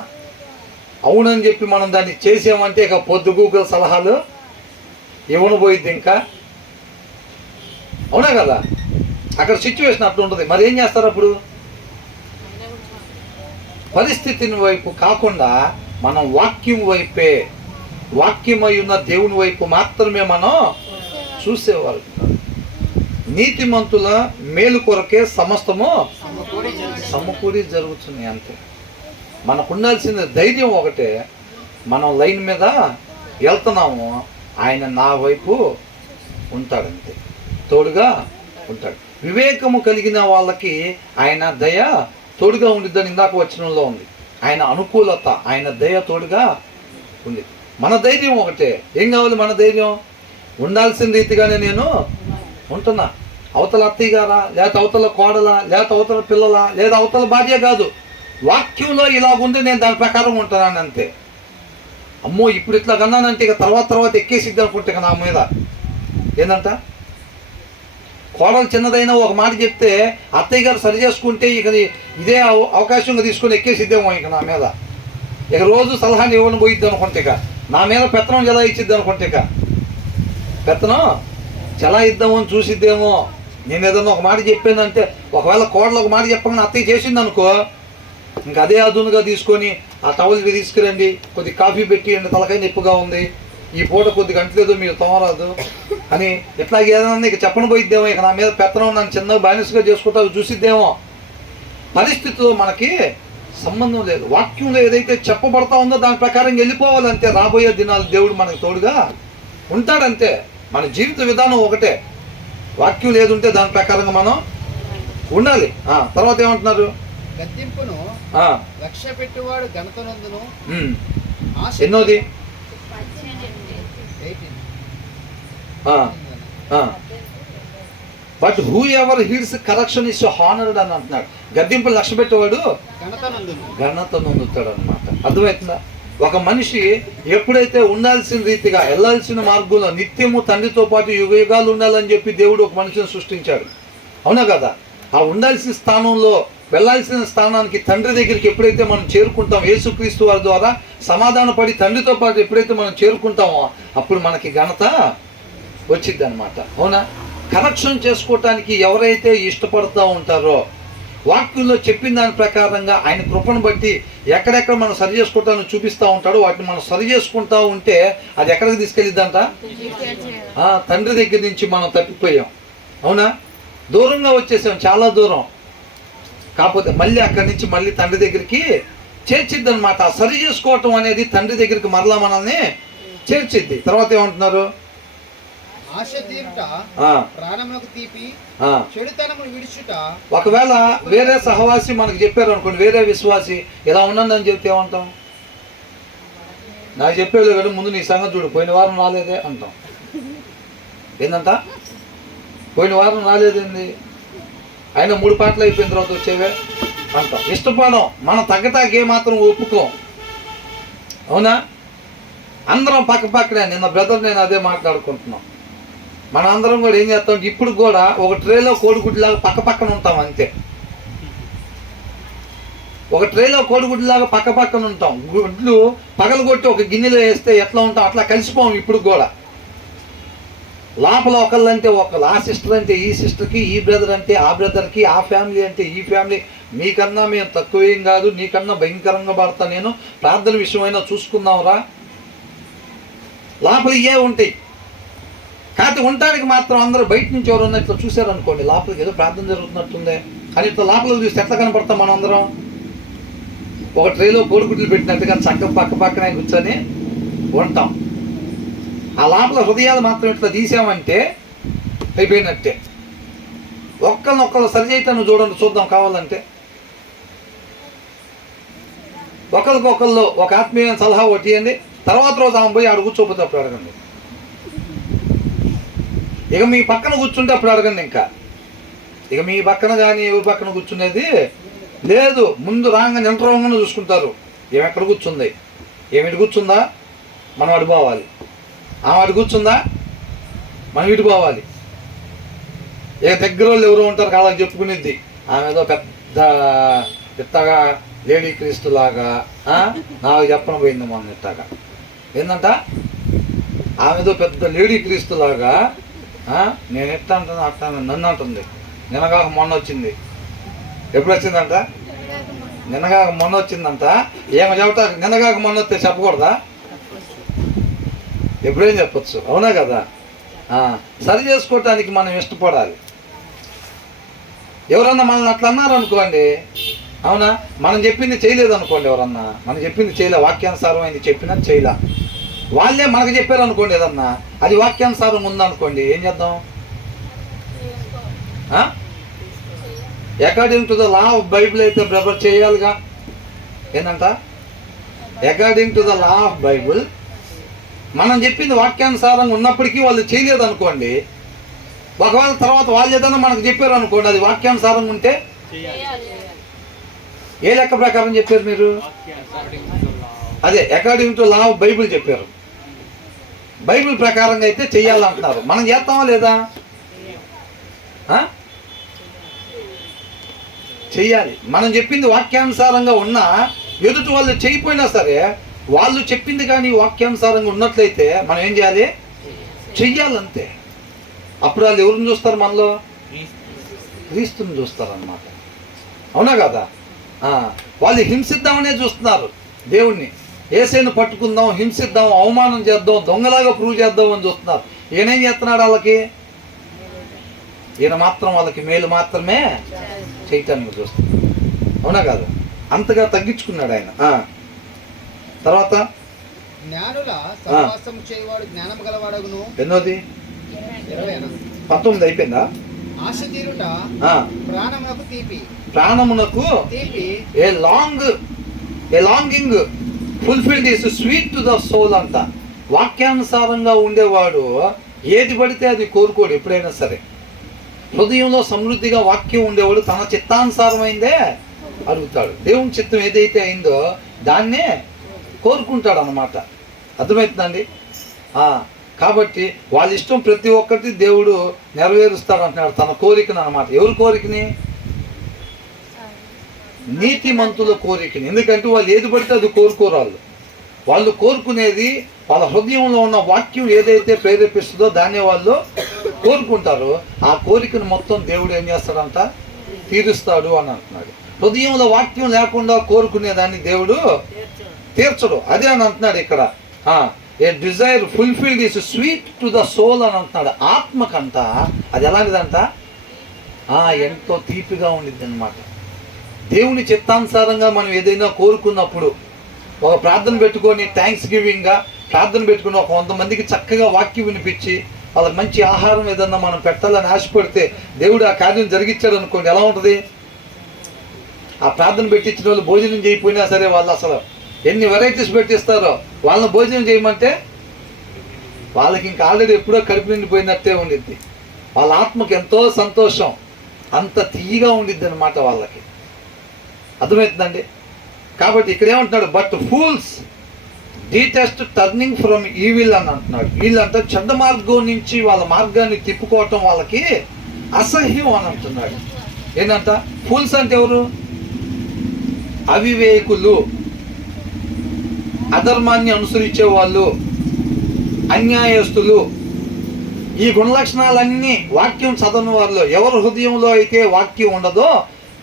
అవునని చెప్పి మనం దాన్ని చేసామంటే ఇక పొద్దు గూగుల్ సలహాలు ఇవ్వను పోయిద్ది ఇంకా. అవునా కదా? అక్కడ సిచ్యువేషన్ అట్లా ఉంటుంది. మరి ఏం చేస్తారు అప్పుడు? పరిస్థితిని వైపు కాకుండా మనం వాక్యం వైపే, వాక్యమై ఉన్న దేవుని వైపు మాత్రమే మనం చూసేవారు. నీతిమంతుల మేలు కొరకే సమస్తము సమకూడి జరుగుతుంది అంతే. మనకు ఉండాల్సిన ధైర్యం ఒకటే, మనం లైన్ మీద వెళ్తున్నాము, ఆయన నా వైపు ఉంటాడంతే, తోడుగా ఉంటాడు. వివేకము కలిగిన వాళ్ళకి ఆయన దయ తోడుగా ఉండిద్దని ఇందాక వచనంలో ఉంది. ఆయన అనుకూలత, ఆయన దయ తోడుగా ఉంది. మన ధైర్యం ఒకటే. ఏం కావాలి? మన ధైర్యం ఉండాల్సిన రీతిగానే నేను ఉంటున్నా. అవతల అత్తయ్య గారా, లేకపోతే అవతల కోడలా, లేకపోతే అవతల పిల్లలా, లేదా అవతల భార్య కాదు, వాక్యంలో ఇలాగుంది, నేను దాని ప్రకారం ఉంటున్నాను అంతే. అమ్మో ఇప్పుడు ఇట్లా కన్నానంటే ఇక తర్వాత ఎక్కేసిద్ది అనుకుంటే ఇక నా మీద ఏందంట. కోడలు చిన్నదైనా ఒక మాట చెప్తే అత్తయ్య గారు సరి చేసుకుంటే ఇక ఇదే అవకాశంగా తీసుకొని ఎక్కేసిద్దేమో ఇక నా మీద. ఇక రోజు సలహాని ఇవ్వని పోయిద్ది అనుకుంటే ఇక నా మీద పెత్తనం ఎలా ఇచ్చిద్ది అనుకుంటే ఇక పెత్తనం చాలా ఇద్దామని చూసిద్దేమో. నేను ఏదన్నా ఒక మాట చెప్పానంటే, ఒకవేళ కోడలు ఒక మాట చెప్పకుండా అత్తయ్య చేసింది అనుకో, ఇంకా అదే అదునుగా తీసుకొని ఆ టవల్ తీసుకురండి, కొద్ది కాఫీ పెట్టి తలకాయ నొప్పిగా ఉంది, ఈ పూట కొద్ది గంటలేదు, మీరు తోమరాదు అని ఇట్లా ఏదన్నా ఇక చెప్పను పోయిద్దేమో. ఇక నా మీద పెత్తనం నన్ను చిన్నగా బానిసగా చేసుకుంటా చూసిద్దేమో. పరిస్థితితో మనకి సంబంధం లేదు. వాక్యంలో ఏదైతే చెప్పబడతా ఉందో దాని ప్రకారం వెళ్ళిపోవాలంతే. రాబోయే దినాలు దేవుడు మనకు తోడుగా ఉంటాడంతే. మన జీవిత విధానం ఒకటే. వాక్యం లేదుంటే దాని ప్రకారంగా మనం ఉండాలి. తర్వాత ఏమంటున్నారు? గద్దింపును లక్ష్య పెట్టువాడు ఘనతనందును. ఎన్నోది? But whoever heeds correction is honoured అని అంటున్నాడు. గద్దింపులు లక్ష్య పెట్టేవాడు ఘనత నొందుతాడు అనమాట. అర్థమవుతుందా? ఒక మనిషి ఎప్పుడైతే ఉండాల్సిన రీతిగా వెళ్ళాల్సిన మార్గంలో నిత్యము తండ్రితో పాటు యుగ యుగాలు ఉండాలని చెప్పి దేవుడు ఒక మనిషిని సృష్టించాడు. అవునా కదా? ఆ ఉండాల్సిన స్థానంలో, వెళ్ళాల్సిన స్థానానికి, తండ్రి దగ్గరికి ఎప్పుడైతే మనం చేరుకుంటాం, యేసుక్రీస్తు వారి ద్వారా సమాధాన పడి తండ్రితో పాటు ఎప్పుడైతే మనం చేరుకుంటామో అప్పుడు మనకి ఘనత వచ్చింది అనమాట. అవునా? కరెక్షన్ చేసుకోవటానికి ఎవరైతే ఇష్టపడుతూ ఉంటారో, వాక్యంలో చెప్పిన దాని ప్రకారంగా ఆయన కృపను బట్టి ఎక్కడెక్కడ మనం సరి చేసుకోవటాన్ని చూపిస్తూ ఉంటాడో వాటిని మనం సరి చేసుకుంటూ ఉంటే అది ఎక్కడికి తీసుకెళ్ళిద్దంట? తండ్రి దగ్గర నుంచి మనం తప్పిపోయాం. అవునా? దూరంగా వచ్చేసాం, చాలా దూరం. కాకపోతే మళ్ళీ అక్కడి నుంచి మళ్ళీ తండ్రి దగ్గరికి చేర్చిద్ది అనమాట. సరి చేసుకోవటం అనేది తండ్రి దగ్గరికి మరలా మనల్ని చేర్చిద్ది. తర్వాత ఏమంటున్నారు? ఆశ తీరుట ఆ, ప్రాణములకు తీపి ఆ. చెడుతనమును విడుచుట ఒకవేళ వేరే సహవాసి మనకు చెప్పారు అనుకోండి, వేరే విశ్వాసి ఇలా ఉన్నాను అని చెప్తే ఏమంటాం? నాకు చెప్పేది కదా, ముందు నీ సంగతి చూడు, పోయిన వారం రాలేదే అంటాం. ఏందంట? పోయిన వారం రాలేదేంది, అయినా 3 పాటలు అయిపోయిన తర్వాత వచ్చేవే అంటాం. ఇష్టపడం, మనం తగ్గటానికి ఏమాత్రం ఒప్పుకోం. అవునా? అందరం పక్క పక్కనే, నిన్న బ్రదర్ నేను అదే మాట్లాడుకుంటున్నాం. మన అందరం కూడా ఏం చేస్తాం, ఇప్పుడు కూడా ఒక ట్రేలో కోడిగుడ్లాగా పక్క పక్కన ఉంటాం అంతే. ఒక ట్రేలో కోడిగుడ్లాగా పక్క పక్కన ఉంటాం. గుడ్లు పగలగొట్టి ఒక గిన్నెలో వేస్తే ఎట్లా ఉంటాం అట్లా కలిసిపోం ఇప్పుడు కూడా. లోపల ఒకళ్ళంటే ఒకళ్ళు, ఆ సిస్టర్ అంటే ఈ సిస్టర్కి, ఈ బ్రదర్ అంటే ఆ బ్రదర్కి, ఆ ఫ్యామిలీ అంటే ఈ ఫ్యామిలీ. మీకన్నా మేము తక్కువేం కాదు, నీకన్నా భయంకరంగా పడతా నేను, ప్రార్థన విషయమైనా చూసుకుందాంరా. లోపల ఇవే ఉంటాయి. కాకపోతే ఉండటానికి మాత్రం అందరూ బయట నుంచి ఎవరన్నా ఇట్లా చూశారనుకోండి, లోపలికి ఏదో ప్రార్థన జరుగుతున్నట్టుందే అని ఇట్లా లోపలికి చూస్తే ఎట్లా కనపడతాం మనం అందరం? ఒక ట్రేలో కోడిగుడ్లు పెట్టినట్టుగా చక్కగా పక్క పక్కనే కూర్చొని ఉంటాం. ఆ లోపల హృదయాలు మాత్రం ఇట్లా తీసామంటే అయిపోయినట్టే. ఒక్కరినొక్కరు సరి చేయటాన్ని చూడండి, చూద్దాం కావాలంటే. ఒకరికొకళ్ళు ఒక ఆత్మీయ సలహా కొట్టియండి, తర్వాత రోజు ఆమె పోయి ఆడ కూర్చోపోతే అప్పుడు అడగండి. ఇక మీ పక్కన కూర్చుంటే అప్పుడు అడగండి. ఇంకా ఇక మీ పక్కన కానీ ఎవరి పక్కన కూర్చునేది లేదు. ముందు రాగానే నింటరంగానే చూసుకుంటారు, ఏమి ఎక్కడ కూర్చుంది, ఏమిటి కూర్చుందా మనం అటు పోవాలి, ఆమె అటు కూర్చుందా మనం ఇటు పోవాలి. ఇక దగ్గర వాళ్ళు ఎవరో ఉంటారు కదా చెప్పుకునేది, ఆమె ఏదో పెద్ద ఇత్తగా లేడీ క్రీస్తులాగా నాకు చెప్పన పోయింది మొన్న ఇత్తగా. ఏంటంట, ఆమె ఏదో పెద్ద లేడీ క్రీస్తులాగా నేను ఎట్లా అంటున్నా అట్లా నన్ను అంటుంది. నిన్నగాక మొన్న వచ్చింది. ఎప్పుడు వచ్చిందంట? నిన్నగాక మొన్న వచ్చిందంట. ఏమో చెబుతా, నిన్నగాక మొన్న వస్తే చెప్పకూడదా? ఎప్పుడేం చెప్పచ్చు, అవునా కదా? సరి చేసుకోవటానికి మనం ఇష్టపడాలి. ఎవరన్నా మనల్ని అట్లా అన్నారు అనుకోండి, అవునా, మనం చెప్పింది చేయలేదు అనుకోండి, ఎవరన్నా మనం చెప్పింది చేయలే, వాక్యానుసారం అయింది చెప్పినా చేయలే, వాళ్ళే మనకు చెప్పారు అనుకోండి ఏదన్నా, అది వాక్యానుసారం ఉందనుకోండి, ఏం చేద్దాం? According to the law of Bible అయితే బ్రదర్ చేయాలిగా. ఏంటంట? According to the law of Bible మనం చెప్పింది వాక్యానుసారంగా ఉన్నప్పటికీ వాళ్ళు చేయలేదు అనుకోండి, ఒకవేళ తర్వాత వాళ్ళు ఏదైనా మనకు చెప్పారు అనుకోండి, అది వాక్యానుసారంగా ఉంటే ఏ లెక్క ప్రకారం చెప్పారు మీరు? అదే according to law of Bible చెప్పారు. బైబిల్ ప్రకారంగా అయితే చెయ్యాలంటున్నారు. మనం చేస్తామా లేదా? చెయ్యాలి. మనం చెప్పింది వాక్యానుసారంగా ఉన్నా ఎదుటి వాళ్ళు చేయకపోయినా సరే, వాళ్ళు చెప్పింది కానీ వాక్యానుసారంగా ఉన్నట్లయితే మనం ఏం చేయాలి? చెయ్యాలంతే. అప్పుడు వాళ్ళు ఎవరిని చూస్తారు? మనలో క్రీస్తుని చూస్తారు అన్నమాట. అవునా కదా? వాళ్ళు హింసిద్దామనే చూస్తున్నారు దేవుణ్ణి. యేసుని పట్టుకుందాం, హింసిద్దాం, అవమానం చేద్దాం, దొంగలాగా ప్రూవ్ చేద్దాం అని చూస్తున్నారు. ఈయనేం చేస్తున్నాడు వాళ్ళకి? ఈయన మాత్రం వాళ్ళకి మేలు మాత్రమే చేయటానికి చూస్తున్నాడు. అవునా కాదు? అంతగా తగ్గించుకున్నాడు ఆయన. తర్వాత జ్ఞానుల సహవాసం చేయవాడు జ్ఞానం గలవాడగును. ఎన్నోది? 19 అయిపోయిందా? ఆశ తీరుట ప్రాణమునకు తీపి, ప్రాణమునకు తీపి, a longing fulfilled is sweet to the soul అంట. వాక్యానుసారంగా ఉండేవాడు ఏది పడితే అది కోరుకోడు ఎప్పుడైనా సరే. హృదయంలో సమృద్ధిగా వాక్యం ఉండేవాడు తన చిత్తానుసారమైందే అడుగుతాడు. దేవుని చిత్తం ఏదైతే అయిందో దాన్నే కోరుకుంటాడు అన్నమాట. అర్థమవుతుందండి? కాబట్టి వాళ్ళ ఇష్టం ప్రతి ఒక్కటి దేవుడు నెరవేరుస్తాడు అంటున్నాడు, తన కోరికను అన్నమాట. ఎవరి కోరికని? నీతిమంతుల కోరికని. ఎందుకంటే వాళ్ళు ఏది పడితే అది కోరుకోరాళ్ళు. వాళ్ళు కోరుకునేది వాళ్ళ హృదయంలో ఉన్న వాక్యం ఏదైతే ప్రేరేపిస్తుందో దాన్నే వాళ్ళు కోరుకుంటారు. ఆ కోరికను మొత్తం దేవుడు ఏం చేస్తాడంట? తీరుస్తాడు అని అంటున్నాడు. హృదయంలో వాక్యం లేకుండా కోరుకునేదాన్ని దేవుడు తీర్చడు. అదే అని అంటున్నాడు ఇక్కడ. A desire fulfilled is sweet to the soul అని అంటున్నాడు. ఆత్మకంట అది ఎలాంటిదంట? ఎంతో తీపిగా ఉండిద్ది అనమాట. దేవుని చిత్తానుసారంగా మనం ఏదైనా కోరుకున్నప్పుడు ఒక ప్రార్థన పెట్టుకొని థ్యాంక్స్ గివింగ్గా ప్రార్థన పెట్టుకుని ఒక 100 మందికి చక్కగా వాక్యం వినిపించి వాళ్ళకి మంచి ఆహారం ఏదన్నా మనం పెట్టాలని ఆశపడితే దేవుడు ఆ కార్యం జరిగించాడు అనుకోండి, ఎలా ఉంటుంది? ఆ ప్రార్థన పెట్టించిన వాళ్ళు భోజనం చేయకపోయినా సరే వాళ్ళు అసలు ఎన్ని వెరైటీస్ పెట్టిస్తారో వాళ్ళని భోజనం చేయమంటే వాళ్ళకి ఇంకా ఆల్రెడీ ఎప్పుడో కడుపు నిండిపోయినట్టే ఉండిద్ది. వాళ్ళ ఆత్మకి ఎంతో సంతోషం, అంత తీయగా ఉండిద్ది అనమాట వాళ్ళకి. అర్థమవుతుందండి? కాబట్టి ఇక్కడ ఏమంటున్నాడు? But fools detest turning from evil అని అంటున్నాడు. వీళ్ళంతా చెడ్డ మార్గం నుంచి వాళ్ళ మార్గాన్ని తిప్పుకోవటం వాళ్ళకి అసహ్యం అని అంటున్నాడు. ఏంటంట? ఫూల్స్ అంటే ఎవరు? అవివేకులు, అధర్మాన్ని అనుసరించే వాళ్ళు, అన్యాయస్తులు. ఈ గుణలక్షణాలన్నీ వాక్యం చదవని వారిలో, ఎవరి హృదయంలో అయితే వాక్యం ఉండదో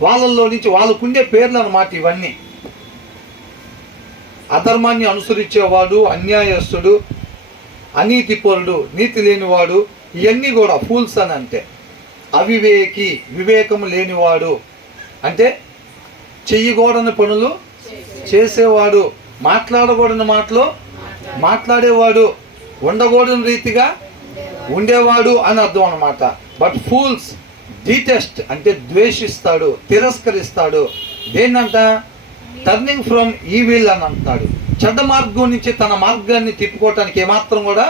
వాళ్ళల్లో నుంచి వాళ్ళకుండే పేర్లు అన్నమాట ఇవన్నీ. అధర్మాన్ని అనుసరించేవాడు, అన్యాయస్తుడు, అనీతిపరుడు, నీతి లేనివాడు, ఇవన్నీ కూడా ఫూల్స్ అని అంటే. అవివేకి, వివేకము లేనివాడు అంటే చెయ్యకూడని పనులు చేసేవాడు, మాట్లాడకూడని మాటలు మాట్లాడేవాడు, ఉండకూడని రీతిగా ఉండేవాడు అని అర్థం అనమాట. బట్ ఫూల్స్ డిటెస్ట్ అంటే ద్వేషిస్తాడు, తిరస్కరిస్తాడు. దేన్నంట? టర్నింగ్ ఫ్రమ్ ఈవిల్ అని అంటున్నాడు. చెడ్డ మార్గం నుంచి తన మార్గాన్ని తిప్పుకోవటానికి ఏమాత్రం కూడా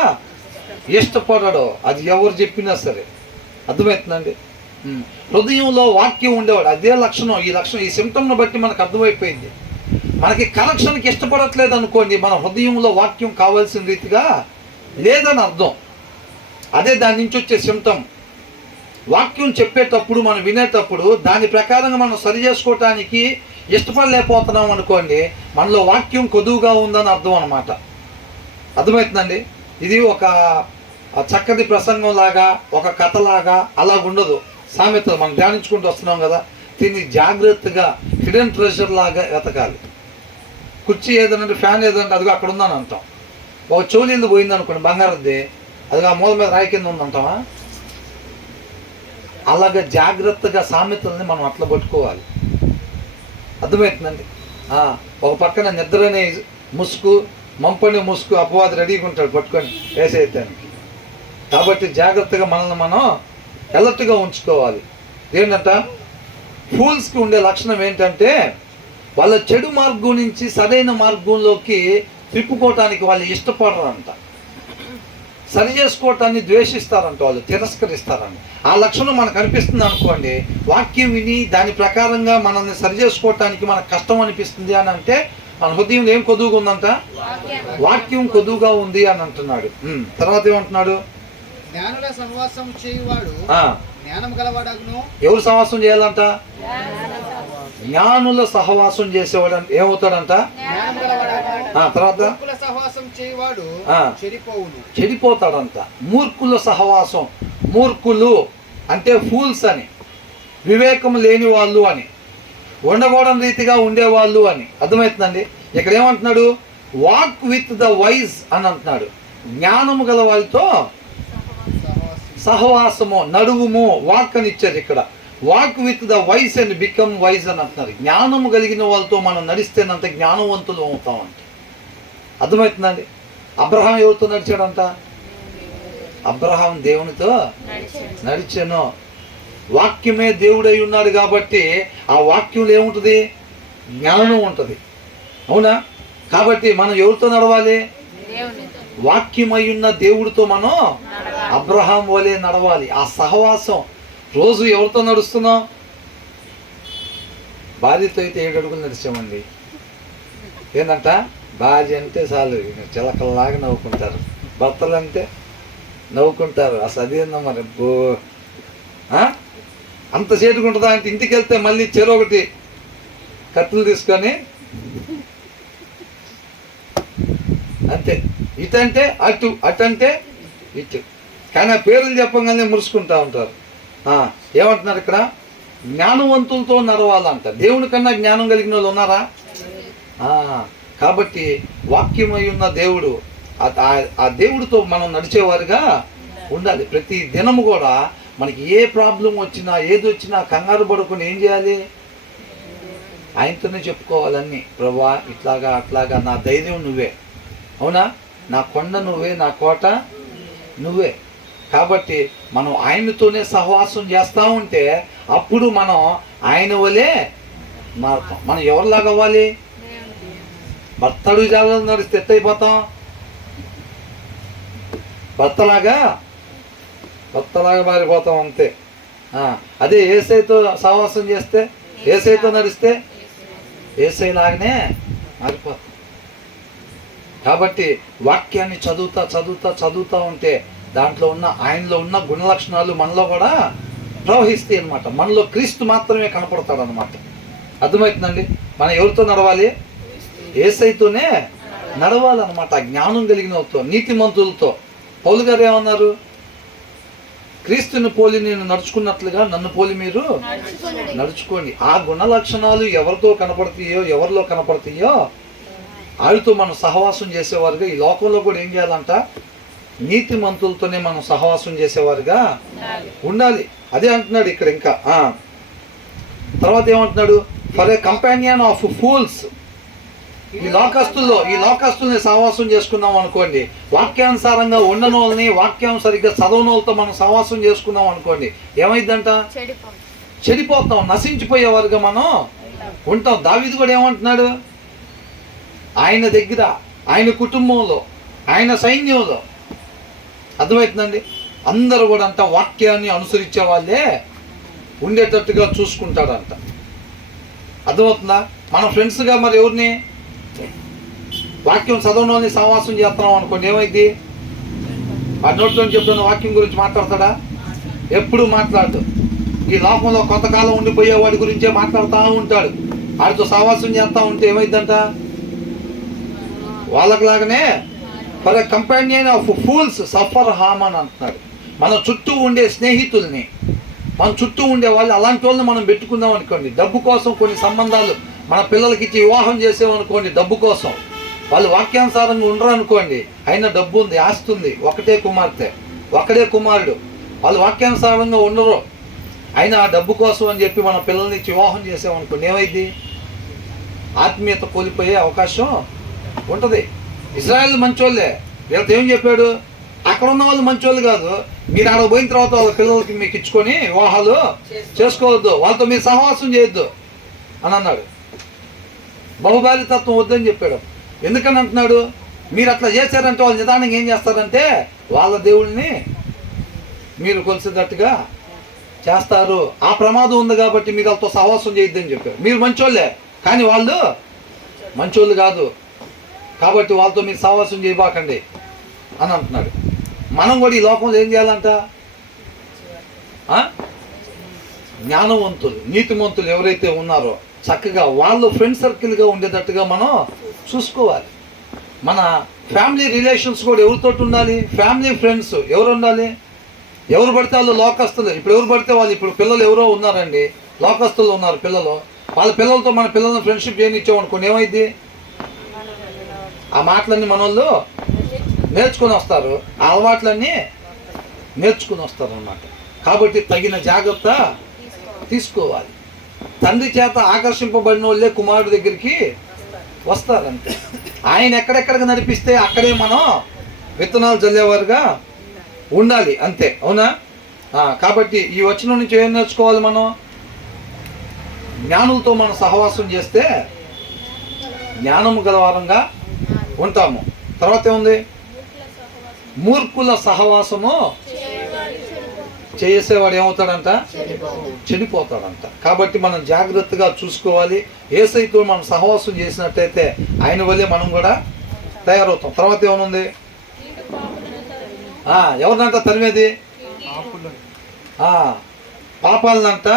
ఇష్టపడడు, అది ఎవరు చెప్పినా సరే. అర్థమవుతుందండి? హృదయంలో వాక్యం ఉండేవాడు, అదే లక్షణం. ఈ సిమ్టమ్ను బట్టి మనకు అర్థమైపోయింది. మనకి కరెక్షన్కి ఇష్టపడట్లేదు అనుకోండి, మన హృదయంలో వాక్యం కావాల్సిన రీతిగా లేదని అర్థం. అదే దాని నుంచి వచ్చే సిమ్టమ్. వాక్యం చెప్పేటప్పుడు, మనం వినేటప్పుడు దాని ప్రకారంగా మనం సరి చేసుకోవటానికి ఇష్టపడలేకపోతున్నాం అనుకోండి, మనలో వాక్యం కొదువుగా ఉందని అర్థం అనమాట. అర్థమవుతుందండి? ఇది ఒక చక్కటి ప్రసంగం లాగా, ఒక కథలాగా అలాగుండదు. సామెతలు మనం ధ్యానించుకుంటూ వస్తున్నాం కదా, దీన్ని జాగ్రత్తగా హిడెన్ ట్రెజర్ లాగా వెతకాలి. కుర్చీ ఏదనంటే, ఫ్యాన్ ఏదంటే అదిగో అక్కడ ఉందని అంటాం. ఒక చోలీలు పోయింది అనుకోండి, బంగారద్ది, అది ఆ మూల మీద రాయి కింద ఉందంటామా? అలాగే జాగ్రత్తగా సామెతల్ని మనం అట్లా పట్టుకోవాలి. అర్థమవుతుందండి? ఒక పక్కన నిద్రనే ముసుగు, మంపని ముసుగు, అపవాది రెడీగా ఉంటాడు పట్టుకొని వేసేయటానికి. కాబట్టి జాగ్రత్తగా మనల్ని మనం అలర్ట్గా ఉంచుకోవాలి. ఏంటంట? ఫూల్స్కి ఉండే లక్షణం ఏంటంటే వాళ్ళ చెడు మార్గం నుంచి సరైన మార్గంలోకి తిప్పుకోవటానికి వాళ్ళు ఇష్టపడరంట. సరి చేసుకోవటాన్ని ద్వేషిస్తారంట, వాళ్ళు తిరస్కరిస్తారంట. ఆ లక్షణం మనకు అనిపిస్తుంది అనుకోండి, వాక్యం విని దాని ప్రకారంగా మనల్ని సరి చేసుకోవటానికి మనకు కష్టం అనిపిస్తుంది అని అంటే మన హృదయం ఏం కొదువుగా ఉందంట? వాక్యం కొదువుగా ఉంది అని అంటున్నాడు. తర్వాత ఏమంటున్నాడు? జ్ఞానుల సహవాసం చేయువాడు జ్ఞానం గలవాడగును. ఎవరు సహవాసం చేయాలంట? జ్ఞానుల సహవాసం చేసేవాడు ఏమవుతాడంట? తర్వాత సహవాసం చేయవాడు చెడిపోతాడంట. మూర్ఖుల సహవాసం, మూర్ఖులు అంటే ఫూల్స్ అని, వివేకం లేని వాళ్ళు అని, ఉండకూడని రీతిగా ఉండేవాళ్ళు అని. అర్థమవుతుందండి? ఇక్కడ ఏమంటున్నాడు? వాక్ విత్ ద వైజ్ అని అంటున్నాడు. జ్ఞానము గల వాళ్ళతో సహవాసము, నడువుము, వాక్ అని ఇచ్చారు ఇక్కడ. Walk with the wise and become wise అని అంటున్నారు. జ్ఞానము కలిగిన వాళ్ళతో మనం నడిస్తేనంత జ్ఞానవంతులు అవుతామంట. అర్థమవుతుందండి? అబ్రహాం ఎవరితో నడిచాడంట? అబ్రహాం దేవునితో నడిచాను. వాక్యమే దేవుడై ఉన్నాడు కాబట్టి ఆ వాక్యంలో ఏముంటుంది? జ్ఞానం ఉంటుంది. అవునా? కాబట్టి మనం ఎవరితో నడవాలి? వాక్యమై ఉన్న దేవుడితో మనం అబ్రహాం వలె నడవాలి. ఆ సహవాసం. రోజు ఎవరితో నడుస్తున్నాం? భార్యతో అయితే 7 అడుగులు నడిచామండి. ఏంటంట? భార్య అంటే చాలు చిలకల్లాగా నవ్వుకుంటారు, భర్తలు అంటే నవ్వుకుంటారు. అసలు అదేందో మరి అంత చేటుకుంటుందా అంటే ఇంటికి వెళ్తే మళ్ళీ చెరొకటి కత్తులు తీసుకొని అంతే. ఇటంటే అటు, అటంటే ఇటు. కానీ ఆ పేర్లు చెప్పగానే మురుసుకుంటూ ఉంటారు. ఏమంటున్నారు ఇక్కడ? జ్ఞానవంతులతో నడవాలంట. దేవుని కన్నా జ్ఞానం కలిగిన వాళ్ళు ఉన్నారా? కాబట్టి వాక్యమై ఉన్న దేవుడు, ఆ దేవుడితో మనం నడిచేవారుగా ఉండాలి. ప్రతి దినము కూడా మనకి ఏ ప్రాబ్లం వచ్చినా, ఏది వచ్చినా కంగారు పడుకొని ఏం చేయాలి? ఆయనతోనే చెప్పుకోవాలన్నీ. ప్రభువా ఇట్లాగా అట్లాగా, నా ధైర్యం నువ్వే, అవునా, నా కొండ నువ్వే, నా కోట నువ్వే. కాబట్టి మనం ఆయనతోనే సహవాసం చేస్తూ ఉంటే అప్పుడు మనం ఆయన వలే మారుతాం. మనం ఎవరిలాగా అవ్వాలి? భర్తడు జాగ్రత్త నడిస్తే ఎట్టయిపోతాం? భర్తలాగా మారిపోతాం అంతే. అదే యేసయ్యతో సహవాసం చేస్తే, యేసయ్యతో నడిస్తే యేసయ్యలాగానే మారిపోతాం. కాబట్టి వాక్యాన్ని చదువుతా ఉంటే దాంట్లో ఉన్న ఆయనలో ఉన్న గుణలక్షణాలు మనలో కూడా ప్రవహిస్తాయి అన్నమాట. మనలో క్రీస్తు మాత్రమే కనపడతాడు అన్నమాట. అర్థమవుతుందండి? మనం ఎవరితో నడవాలి? యేసయ్యతోనే నడవాలన్నమాట. జ్ఞానం కలిగిన వాళ్ళతో, నీతిమంతులతో. పౌలు గారు ఏమన్నారు? క్రీస్తుని పోలి నేను నడుచుకున్నట్లుగా నన్ను పోలి మీరు నడుచుకోండి. ఆ గుణ లక్షణాలు ఎవరిలో కనపడతాయో వారితో మనం సహవాసం చేసేవారుగా ఈ లోకంలో కూడా ఏం చేయాలంట? నీతిమంతులతోనే మనం సహవాసం చేసేవారుగా ఉండాలి. అదే అంటున్నాడు ఇక్కడ. ఇంకా తర్వాత ఏమంటున్నాడు? For a companion of fools. ఈ లోకస్తుల్ని సహవాసం చేసుకున్నాం అనుకోండి, వాక్యానుసారంగా ఉండని వాళ్ళని, వాక్యం సరిగ్గా చదవని వాళ్ళతో మనం సహవాసం చేసుకున్నాం అనుకోండి, ఏమైందంట? చెడిపోతాం, నశించిపోయేవారుగా మనం ఉంటాం. దావీదు కూడా ఏమంటున్నాడు? ఆయన దగ్గర, ఆయన కుటుంబంలో, ఆయన సైన్యంలో, అర్థమవుతుందండి, అందరూ కూడా అంట వాక్యాన్ని అనుసరించే వాళ్ళే ఉండేటట్టుగా చూసుకుంటాడంట. అర్థమవుతుందా? మన ఫ్రెండ్స్గా మరి ఎవరిని వాక్యం చదవని సహవాసం చేస్తున్నాం అనుకోండి, ఏమైంది? ఆ నోట్లో చెప్పిన వాక్యం గురించి మాట్లాడతాడా? ఎప్పుడు మాట్లాడు. ఈ లోకంలో కొంతకాలం ఉండిపోయే వాడి గురించే మాట్లాడుతూ ఉంటాడు. వాడితో సహవాసం చేస్తూ ఉంటే ఏమైందంట? వాళ్ళకిలాగానే for a companion of fools suffer harm అని అంటున్నాడు. మన చుట్టూ ఉండే స్నేహితుల్ని, మన చుట్టూ ఉండే వాళ్ళు, అలాంటి వాళ్ళని మనం పెట్టుకుందాం అనుకోండి. డబ్బు కోసం కొన్ని సంబంధాలు మన పిల్లలకి ఇచ్చి వివాహం చేసామనుకోండి, డబ్బు కోసం. వాళ్ళు వాక్యానుసారంగా ఉండరు అనుకోండి, అయినా డబ్బు ఉంది, ఆస్తి ఉంది, ఒకటే కుమార్తె, ఒకడే కుమారుడు, వాళ్ళు వాక్యానుసారంగా ఉండరు, అయినా ఆ డబ్బు కోసం అని చెప్పి మన పిల్లల్ని ఇచ్చి వివాహం చేసామనుకోండి, ఏమైంది? ఆత్మీయత కోల్పోయే అవకాశం ఉంటుంది. ఇజ్రాయెల్ మంచోళ్ళే, వీళ్ళతో ఏం చెప్పాడు? అక్కడ ఉన్న వాళ్ళు మంచోళ్ళు కాదు, మీరు ఆడ పోయిన తర్వాత వాళ్ళ పిల్లలకి మీకు ఇచ్చుకొని వివాహాలు చేసుకోవద్దు, వాళ్ళతో మీరు సహవాసం చేయొద్దు అని అన్నాడు. బహుభార్యతత్వం వద్దని చెప్పాడు. ఎందుకని అంటున్నాడు? మీరు అట్లా చేశారంటే వాళ్ళు నిదానంగా ఏం చేస్తారంటే వాళ్ళ దేవుళ్ళని మీరు కొలిసేటట్టుగా చేస్తారు. ఆ ప్రమాదం ఉంది కాబట్టి మీరు వాళ్ళతో సహవాసం చేయొద్దని చెప్పారు. మీరు మంచోళ్ళే, కానీ వాళ్ళు మంచోళ్ళు కాదు, కాబట్టి వాళ్ళతో మీరు సహవాసం చేయబాకండి అని అంటున్నాడు. మనం కూడా ఈ లోకంలో ఏం చేయాలంట? జ్ఞానవంతులు, నీతిమంతులు ఎవరైతే ఉన్నారో చక్కగా వాళ్ళు ఫ్రెండ్ సర్కిల్గా ఉండేటట్టుగా మనం చూసుకోవాలి. మన ఫ్యామిలీ రిలేషన్స్ కూడా ఎవరితో ఉండాలి? ఫ్యామిలీ ఫ్రెండ్స్ ఎవరు ఉండాలి? ఎవరు పడితే వాళ్ళు లోకస్తులు. ఇప్పుడు ఎవరు పడితే వాళ్ళు, ఇప్పుడు పిల్లలు ఎవరో ఉన్నారండి, లోకస్తులు ఉన్నారు పిల్లలు, వాళ్ళ పిల్లలతో మన పిల్లల్ని ఫ్రెండ్షిప్ చేయనిచ్చామనుకోండి, ఏమైంది? ఆ మాటలన్నీ మన వాళ్ళు నేర్చుకుని వస్తారు, ఆ అలవాట్లన్నీ నేర్చుకుని వస్తారు అన్నమాట. కాబట్టి తగిన జాగ్రత్త తీసుకోవాలి. తండ్రి చేత ఆకర్షింపబడిన వాళ్ళే కుమారుడి దగ్గరికి వస్తారంతే. ఆయన ఎక్కడెక్కడికి నడిపిస్తే అక్కడే మనం విత్తనాలు చల్లేవారుగా ఉండాలి, అంతే. అవునా? కాబట్టి ఈ వచనం నుంచి ఏం నేర్చుకోవాలి? మనం జ్ఞానులతో మనం సహవాసం చేస్తే జ్ఞానము గలవారంగా ఉంటాము. తర్వాత ఏముంది? మూర్ఖుల సహవాసము చేసేవాడు ఏమవుతాడంట? చెడిపోతాడంట. కాబట్టి మనం జాగ్రత్తగా చూసుకోవాలి. యేసయ్యతో మనం సహవాసం చేసినట్టయితే ఆయన వల్లే మనం కూడా తయారవుతాం. తర్వాత ఏమనుంది? ఎవరినంట తరిమేది? పాపాలనంట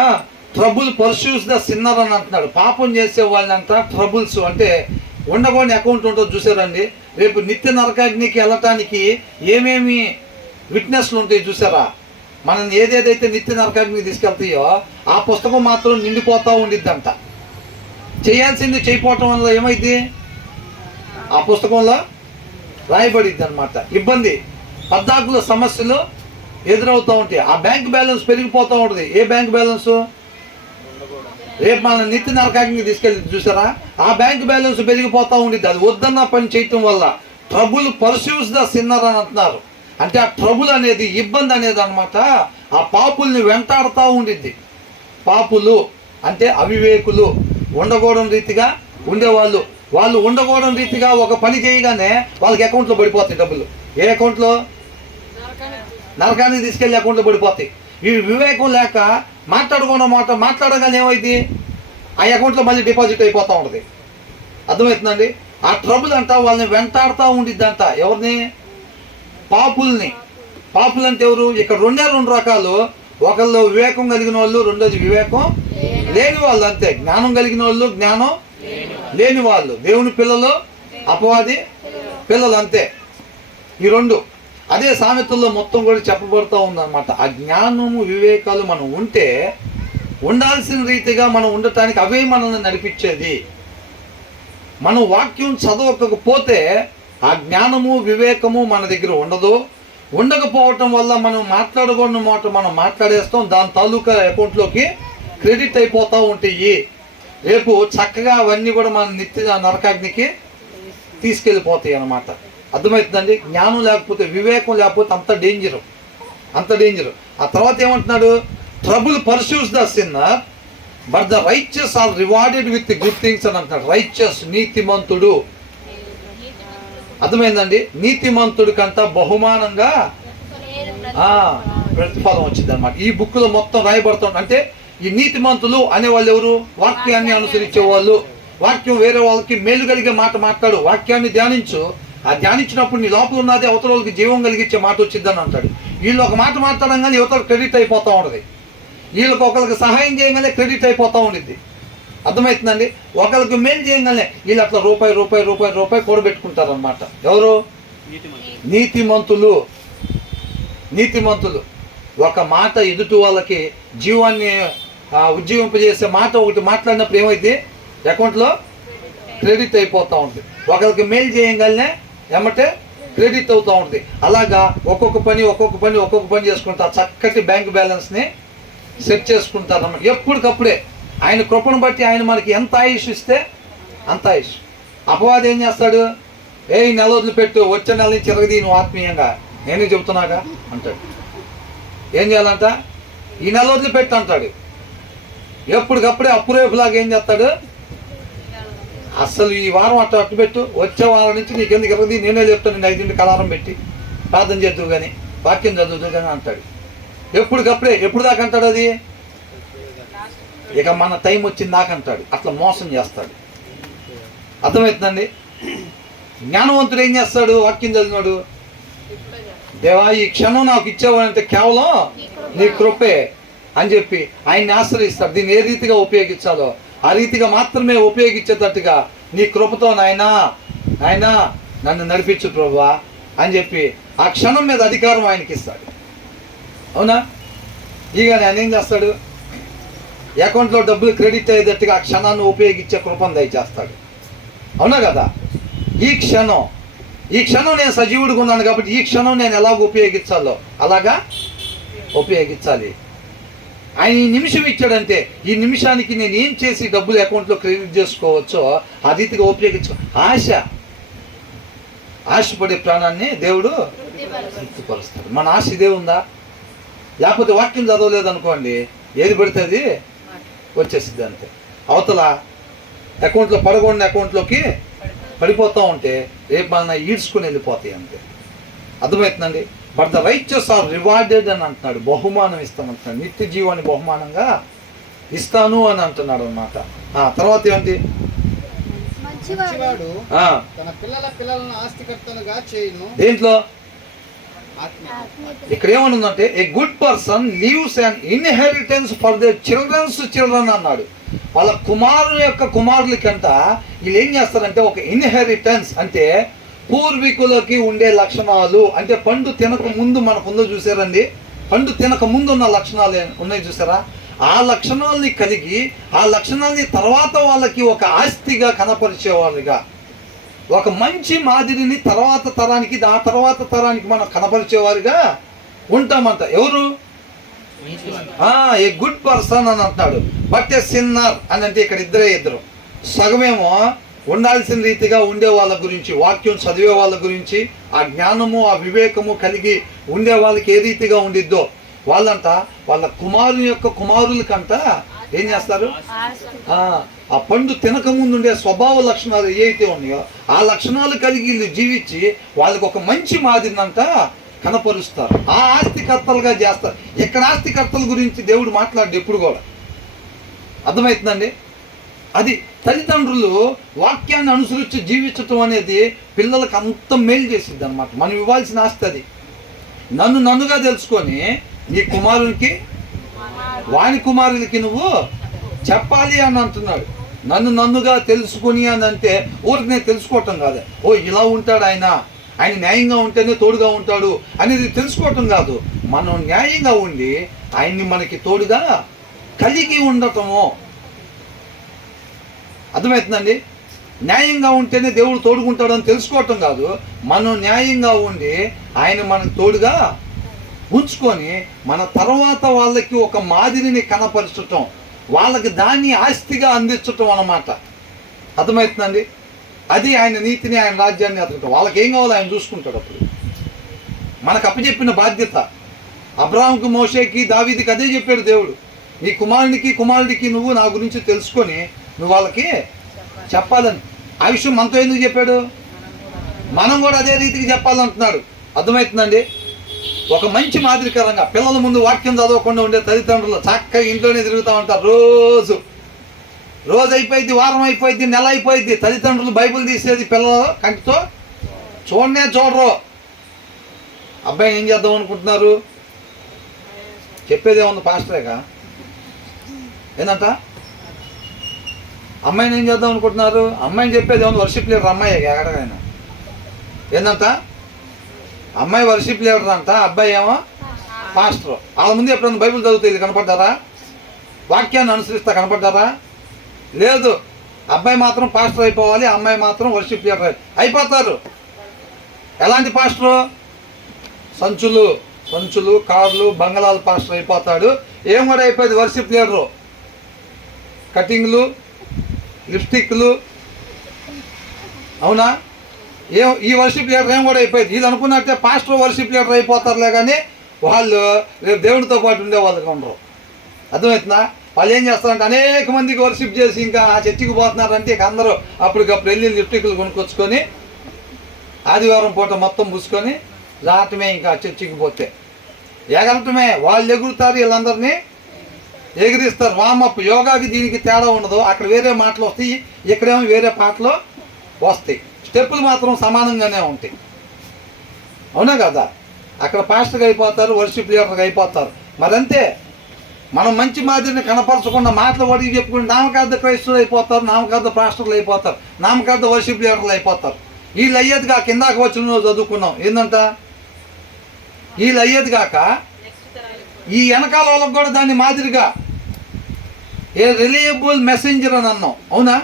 ట్రబుల్ పర్సూస్ ద సిన్నర్ అని అంటున్నాడు. పాపం చేసే వాళ్ళంట ట్రబుల్స్ అంటే ఉండకూడని అకౌంట్ ఉంటుంది చూసారండి. రేపు నిత్య నరకాగ్నికి వెళ్ళటానికి ఏమేమి విట్నెస్లు ఉంటాయి చూసారా? మనం ఏదేదైతే నిత్య నరకాగ్నికి తీసుకెళ్తాయో ఆ పుస్తకం మాత్రం నిండిపోతూ ఉండిద్దంట. చేయాల్సింది చేయకపోవటం వల్ల ఏమైంది? ఆ పుస్తకంలో రాయబడిద్ది అనమాట. ఇబ్బంది, పద్దాకుల సమస్యలు ఎదురవుతూ ఉంటాయి. ఆ బ్యాంక్ బ్యాలెన్స్ పెరిగిపోతూ ఉంటుంది. ఏ బ్యాంక్ బ్యాలెన్స్? రేపు మన నిత్య నరకాగ్నికి తీసుకెళ్ళి చూసారా? ఆ బ్యాంక్ బ్యాలెన్స్ పెరిగిపోతూ ఉండిద్ది. అది వద్దన్న పని చేయటం వల్ల ట్రబుల్ పర్సూస్ ద సిన్నర్ అని అంటున్నారు. అంటే ఆ ట్రబుల్ అనేది, ఇబ్బంది అనేది అన్నమాట ఆ పాపుల్ని వెంటాడుతూ ఉండిద్ది. పాపులు అంటే అవివేకులు, ఉండకూడని రీతిగా ఉండేవాళ్ళు. వాళ్ళు ఉండకూడని రీతిగా ఒక పని చేయగానే వాళ్ళకి అకౌంట్లో పడిపోతాయి డబ్బులు. ఏ అకౌంట్లో? నరకానికి తీసుకెళ్ళి అకౌంట్లో పడిపోతాయి. ఈ వివేకం లేక మాట్లాడగానే ఏమైంది, ఆ అకౌంట్లో మళ్ళీ డిపాజిట్ అయిపోతూ ఉంటుంది. అర్థమవుతుందండి? ఆ ట్రబుల్ అంట వాళ్ళని వెంటాడుతూ ఉండిద్దంట. ఎవరిని? పాపుల్ని. పాపులు అంటే ఎవరు? ఇక్కడ రెండు రకాలు. ఒకళ్ళు వివేకం కలిగిన వాళ్ళు, రెండోది వివేకం లేని వాళ్ళు. అంతే. జ్ఞానం కలిగిన వాళ్ళు, జ్ఞానం లేని వాళ్ళు. దేవుని పిల్లలు, అపవాది పిల్లలు, అంతే. ఈ రెండు. అదే సామెతల్లో మొత్తం కూడా చెప్పబడుతూ ఉందన్నమాట. ఆ జ్ఞానము వివేకాలు మనం ఉంటే, ఉండాల్సిన రీతిగా మనం ఉండటానికి అవే మనల్ని నడిపించేది. మనం వాక్యం చదవకపోతే ఆ జ్ఞానము వివేకము మన దగ్గర ఉండదు. ఉండకపోవటం వల్ల మనం మాట్లాడకూడని మాట మనం మాట్లాడేస్తాం. దాని తాలూకా అకౌంట్లోకి క్రెడిట్ అయిపోతూ ఉంటాయి. రేపు చక్కగా అవన్నీ కూడా మన నిత్య నరకాగ్నికి తీసుకెళ్ళిపోతాయి అన్నమాట. అర్థమవుతుందండి? జ్ఞానం లేకపోతే, వివేకం లేకపోతే అంత డేంజరు, అంత డేంజరు. ఆ తర్వాత ఏమంటున్నాడు? Trouble pursues the sinner but the righteous are rewarded with good things అని అంటున్నాడు. రైచియస్, నీతిమంతుడు. అర్థమైందండి? నీతిమంతుడి కంట బహుమానంగా ప్రతిఫలం వచ్చింది అనమాట. ఈ బుక్లో మొత్తం రాయబడుతుంది. అంటే ఈ నీతిమంతులు అనేవాళ్ళు ఎవరు? వాక్యాన్ని అనుసరించే వాళ్ళు. వాక్యం వేరే వాళ్ళకి మేలు కలిగే మాట మాట్లాడు, వాక్యాన్ని ధ్యానించు. ఆ ధ్యానించినప్పుడు నీ లోపల ఉన్నది అవతల వాళ్ళకి జీవం కలిగించే మాట వచ్చిద్దని అంటాడు. వీళ్ళు ఒక మాట మాట్లాడంగానే యువతల క్రెడిట్ అయిపోతూ ఉంటుంది. వీళ్ళకి ఒకరికి సహాయం చేయగానే క్రెడిట్ అయిపోతూ ఉండిద్ది. అర్థమవుతుందండి? ఒకరికి మేలు చేయగానే వీళ్ళు అట్లా రూపాయి కూడబెట్టుకుంటారు అనమాట. ఎవరు? నీతిమంతులు. నీతిమంతులు ఒక మాట ఎదుటి వాళ్ళకి జీవాన్ని ఉజ్జీవింపజేసే మాట ఒకటి మాట్లాడినప్పుడు ఏమైంది? అకౌంట్లో క్రెడిట్ అయిపోతూ ఉంటుంది. ఒకరికి మెయిల్ చేయగానే ఏమంటే క్రెడిట్ అవుతూ ఉంటుంది. అలాగా ఒక్కొక్క పని చేసుకుంటా చక్కటి బ్యాంక్ బ్యాలెన్స్ని సెట్ చేసుకుంటారు అన్నమాట. ఎప్పటికప్పుడే ఆయన కృపను బట్టి ఆయన మనకి ఎంత ఆయుష్ ఇస్తే అంత ఆయుష్. అపవాది ఏం చేస్తాడు? ఈ నెల వదిలిపెట్టు, వచ్చే నెల నుంచి తిరగది నువ్వు ఆత్మీయంగా, నేనే చెబుతున్నాగా అంటాడు. ఏం చేయాలంట? ఈ నెల వదిలిపెట్టు అంటాడు. ఎప్పటికప్పుడే అప్పురేపులాగా ఏం చేస్తాడు? అసలు ఈ వారం అట్టు పెట్టు, వచ్చే వారం నుంచి నీకెందుకు ఇరగది, నేనే చెప్తాను, నేను 5 అలారం పెట్టి ప్రార్థన చేద్దువు కానీ, వాక్యం చదువుతూ కానీ అంటాడు. ఎప్పటికప్పుడే. ఎప్పుడు దాకా అంటాడు అది? ఇక మన టైం వచ్చింది దాకా అంటాడు. అట్లా మోసం చేస్తాడు. అర్థమవుతుందండి? జ్ఞానవంతుడు ఏం చేస్తాడు? వాక్యం చదివినాడు, దేవా ఈ క్షణం నాకు ఇచ్చేవాడంటే కేవలం నీ కృపే అని చెప్పి ఆయన్ని ఆశ్రయిస్తాడు. దీన్ని ఏ రీతిగా ఉపయోగించాలో ఆ రీతిగా మాత్రమే ఉపయోగించేటట్టుగా నీ కృపతో నాయనా నన్ను నడిపించు ప్రభువా అని చెప్పి ఆ క్షణం మీద అధికారం ఆయనకి ఇస్తాడు. అవునా? ఇక ఆయన ఏం చేస్తాడు? అకౌంట్లో డబ్బులు క్రెడిట్ అయ్యేటట్టుగా ఆ క్షణాన్ని ఉపయోగించే కృపను దయచేస్తాడు. అవునా కదా? ఈ క్షణం నేను సజీవుడిగా ఉన్నాను కాబట్టి ఈ క్షణం నేను ఎలాగ ఉపయోగించాలో అలాగా ఉపయోగించాలి. ఆయన ఈ నిమిషం ఇచ్చాడంటే ఈ నిమిషానికి నేను ఏం చేసి డబ్బులు అకౌంట్లో క్రెడిట్ చేసుకోవచ్చో ఆ రీతిగా ఉపయోగించు. ఆశపడే ప్రాణాన్ని దేవుడు తృప్తిపరుస్తాడు. మన ఆశ ఇదే ఉందా? లేకపోతే వాక్యం చదవలేదు అనుకోండి, ఏది పడుతుంది వచ్చేసిద్ది అంతే. అవతల అకౌంట్లో పడగొండ అకౌంట్లోకి పడిపోతూ ఉంటే రేపు మన ఈడ్చుకుని వెళ్ళిపోతాయి అంతే. అర్థమవుతుందండి? But the righteous are rewarded అని అంటున్నాడు. బహుమానం ఇస్తానంటున్నాడు. నిత్య జీవాన్ని బహుమానంగా ఇస్తాను అని అంటున్నాడు అన్నమాట. తర్వాత ఏంటి? మంచివాడు తన పిల్లలను ఆస్తికర్తలుగా చేయును. దేంట్లో? ఇక్కడ ఏమనుందంటే a good person leaves an inheritance for the children అన్నాడు. వాళ్ళ కుమారులకంట వీళ్ళు ఏం చేస్తారంటే ఒక ఇన్హెరిటెన్స్ అంటే పూర్వీకులకి ఉండే లక్షణాలు. అంటే పండు తినక ముందు మనకుందో చూసారండి, పండు తినక ముందు ఉన్న లక్షణాలు ఉన్నాయి చూసారా? ఆ లక్షణాలని కలిగి ఆ లక్షణాలని తర్వాత వాళ్ళకి ఒక ఆస్తిగా కనపరిచేవాళ్ళుగా, ఒక మంచి మాదిరిని తర్వాత తరానికి మనం కనపరిచేవారుగా ఉంటామంట. ఎవరు? ఏ గుడ్ పర్సన్ అని అంటున్నాడు. బట్ ఏ సిన్నర్ అని అంటే ఇక్కడ ఇద్దరు సగమేమో ఉండాల్సిన రీతిగా ఉండే వాళ్ళ గురించి, వాక్యం చదివే వాళ్ళ గురించి, ఆ జ్ఞానము ఆ వివేకము కలిగి ఉండే వాళ్ళకి ఏ రీతిగా ఉండిద్దో వాళ్ళంతా వాళ్ళ కుమారుని యొక్క కుమారులకంట ఏం చేస్తారు? ఆ పండు తినకముందు ఉండే స్వభావ లక్షణాలు ఏవైతే ఉన్నాయో ఆ లక్షణాలు కలిగి వీళ్ళు జీవించి వాళ్ళకి ఒక మంచి మాదిరినంట కనపరుస్తారు. ఆ ఆస్తికర్తలుగా చేస్తారు. ఇక్కడ ఆస్తికర్తల గురించి దేవుడు మాట్లాడు ఎప్పుడు కూడా. అర్థమవుతుందండి? అది తల్లిదండ్రులు వాక్యాన్ని అనుసరించి జీవించటం అనేది పిల్లలకు అంత మేలు చేసిద్ది అనమాట. మనం ఇవ్వాల్సిన ఆస్తి అది. నన్నుగా తెలుసుకొని నీ కుమారునికి వాని కుమారులకి నువ్వు చెప్పాలి అని అంటున్నాడు. నన్నుగా తెలుసుకొని అని అంటే ఊరికి నేను తెలుసుకోవటం కాదు. ఓ ఇలా ఉంటాడు ఆయన న్యాయంగా ఉంటేనే తోడుగా ఉంటాడు అనేది తెలుసుకోవటం కాదు. మనం న్యాయంగా ఉండి ఆయన్ని మనకి తోడుగా కలిగి ఉండటము. అర్థమవుతుందండి? న్యాయంగా ఉంటేనే దేవుడు తోడుకుంటాడని తెలుసుకోవటం కాదు. మనం న్యాయంగా ఉండి ఆయన మనకు తోడుగా ఉంచుకొని మన తర్వాత వాళ్ళకి ఒక మాదిరిని కనపరచటం, వాళ్ళకి దాన్ని ఆస్తిగా అందించటం అన్నమాట. అర్థమవుతుందండి? అది ఆయన నీతిని, ఆయన రాజ్యాన్ని అతకటం. వాళ్ళకి ఏం కావాలో ఆయన చూసుకుంటాడు. అప్పుడు మనకు అప్పచెప్పిన బాధ్యత. అబ్రాహాంకు, మోషేకి, దావీదికి అదే చెప్పాడు దేవుడు. నీ కుమారుడికి నువ్వు నా గురించి తెలుసుకొని నువ్వు వాళ్ళకి చెప్పాలని. ఆ విషయం మనతో ఎందుకు చెప్పాడు? మనం కూడా అదే రీతికి చెప్పాలంటున్నాడు. అర్థమవుతుందండి? ఒక మంచి మాదిరికరంగా పిల్లల ముందు వాక్యం చదవకుండా ఉండే తల్లిదండ్రులు చక్కగా ఇంట్లోనే తిరుగుతూ ఉంటారు. రోజు అయిపోయింది, వారం అయిపోయింది, నెల అయిపోయింది, తల్లిదండ్రులు బైబిల్ తీసేది పిల్లలు కంటితో చూడరు. అబ్బాయిని ఏం చేద్దాం అనుకుంటున్నారు? చెప్పేదేముంది పాస్టరేగా? ఏంటంట? అమ్మాయిని ఏం చేద్దాం అనుకుంటున్నారు? అమ్మాయిని చెప్పేది ఏమన్నా వర్షిప్ లీడర్ అమ్మాయి ఎక్కడైనా? ఏంటంట? అమ్మాయి వర్షిప్ లీడర్ అంట, అబ్బాయి ఏమో పాస్టర్. వాళ్ళ ముందు ఎప్పుడైనా బైబిల్ చదువుతుంది కనపడ్డారా? వాక్యాన్ని అనుసరిస్తా కనపడ్డారా? లేదు. అబ్బాయి మాత్రం పాస్టర్ అయిపోవాలి, అమ్మాయి మాత్రం వర్షిప్ లీడర్ అయిపోతారు. ఎలాంటి పాస్టరు? సంచులు కార్లు బంగళాల పాస్టర్ అయిపోతాడు. ఏం కూడా అయిపోయింది? Worship leader. కటింగ్లు, లిప్స్టిక్లు. అవునా? ఈ వర్షిప్ లీడర్ ఏం కూడా అయిపోయింది. ఇది అనుకున్నట్టే పాస్టర్ వర్షిప్ లీడర్ అయిపోతారులే, కానీ వాళ్ళు రేపు దేవుడితో పాటు ఉండే వాళ్ళకి ఉండరు. అర్థమవుతుందా? వాళ్ళు ఏం చేస్తారంటే అనేక మందికి వర్షిప్ చేసి ఇంకా ఆ చర్చికి పోతున్నారంటే ఇక అందరూ అప్పటికప్పుడు వెళ్ళి లిప్స్టిక్లు కొనుక్కొచ్చుకొని ఆదివారం పూట మొత్తం పూసుకొని రావటమే. ఇంకా చర్చికి పోతే ఎగరటమే. వాళ్ళు ఎగురుతారు, వీళ్ళందరినీ ఎగిరిస్తారు. వామప్. యోగాకి దీనికి తేడా ఉండదు. అక్కడ వేరే మాటలు వస్తాయి, ఇక్కడేమో వేరే పాటలు వస్తాయి. స్టెప్పులు మాత్రం సమానంగానే ఉంటాయి. అవునా కదా? అక్కడ పాస్టర్గా అయిపోతారు, వర్షిప్ లీడర్గా అయిపోతారు. మరంతే. మనం మంచి మాదిరిని కనపరచకుండా మాటలు వడికి చెప్పుకుంటే నామకార్థ క్రైస్తవులు అయిపోతారు, నామకార్థ పాస్టర్లు అయిపోతారు, నామకార్థ వర్షిప్ లీడర్లు అయిపోతారు. వీళ్ళు అయ్యేది కాక కిందాక వచ్చిన చదువుకున్నాం ఏంటంట? వీళ్ళు అయ్యేది కాక ఈ వెనకాల వాళ్ళకు కూడా దాన్ని మాదిరిగా ఏ రిలయబుల్ మెసెంజర్ అని అన్నాం. అవునా?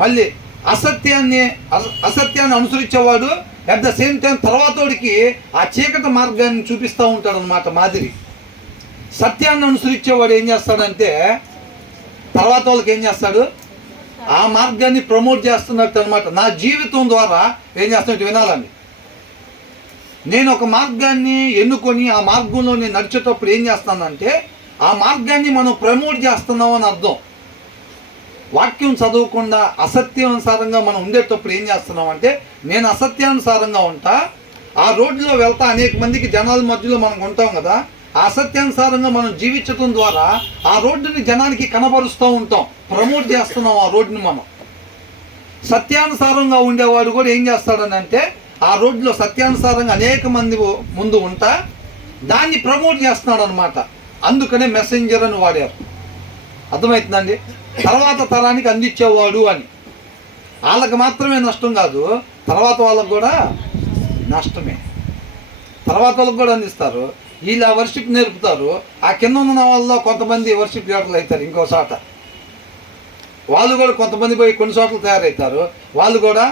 మళ్ళీ అసత్యాన్ని అనుసరించేవాడు అట్ ద సేమ్ టైం తర్వాతోడికి ఆ చీకటి మార్గాన్ని చూపిస్తూ ఉంటాడు అన్నమాట మాదిరి. సత్యాన్ని అనుసరించేవాడు ఏం చేస్తాడంటే తర్వాత వాళ్ళకి ఏం చేస్తాడు? ఆ మార్గాన్ని ప్రమోట్ చేస్తున్నట్టు అనమాట. నా జీవితం ద్వారా ఏం చేస్తున్నట్టు వినాలండి. నేను ఒక మార్గాన్ని ఎన్నుకొని ఆ మార్గంలో నేను నడిచేటప్పుడు ఏం చేస్తానంటే ఆ మార్గాన్ని మనం ప్రమోట్ చేస్తున్నాం అని అర్థం. వాక్యం చదవకుండా అసత్యానుసారంగా మనం ఉండేటప్పుడు ఏం చేస్తున్నాం అంటే నేను అసత్యానుసారంగా ఉంటా, ఆ రోడ్డులో వెళ్తా, అనేక మందికి జనాల మధ్యలో మనం ఉంటాం కదా, ఆ అసత్యానుసారంగా మనం జీవించడం ద్వారా ఆ రోడ్డుని జనానికి కనబరుస్తూ ఉంటాం, ప్రమోట్ చేస్తున్నాం ఆ రోడ్డుని మనం. సత్యానుసారంగా ఉండేవాడు కూడా ఏం చేస్తాడని అంటే ఆ రోడ్లో సత్యానుసారంగా అనేక మంది ముందు ఉంటా దాన్ని ప్రమోట్ చేస్తున్నాడు అనమాట. అందుకనే మెసెంజర్ అని వాడారు. అర్థమవుతుందండి? తర్వాత తరానికి అందించేవాడు అని. వాళ్ళకి మాత్రమే నష్టం కాదు, తర్వాత వాళ్ళకు కూడా నష్టమే. తర్వాత వాళ్ళకి కూడా అందిస్తారు. వీళ్ళు ఆ వర్షిప్ నేర్పుతారు. ఆ కింద ఉన్న వాళ్ళలో కొంతమంది వర్షిప్ లీడర్లు అవుతారు. ఇంకో చోట వాళ్ళు కూడా కొంతమంది పోయి కొన్ని చోట్ల తయారవుతారు. వాళ్ళు కూడా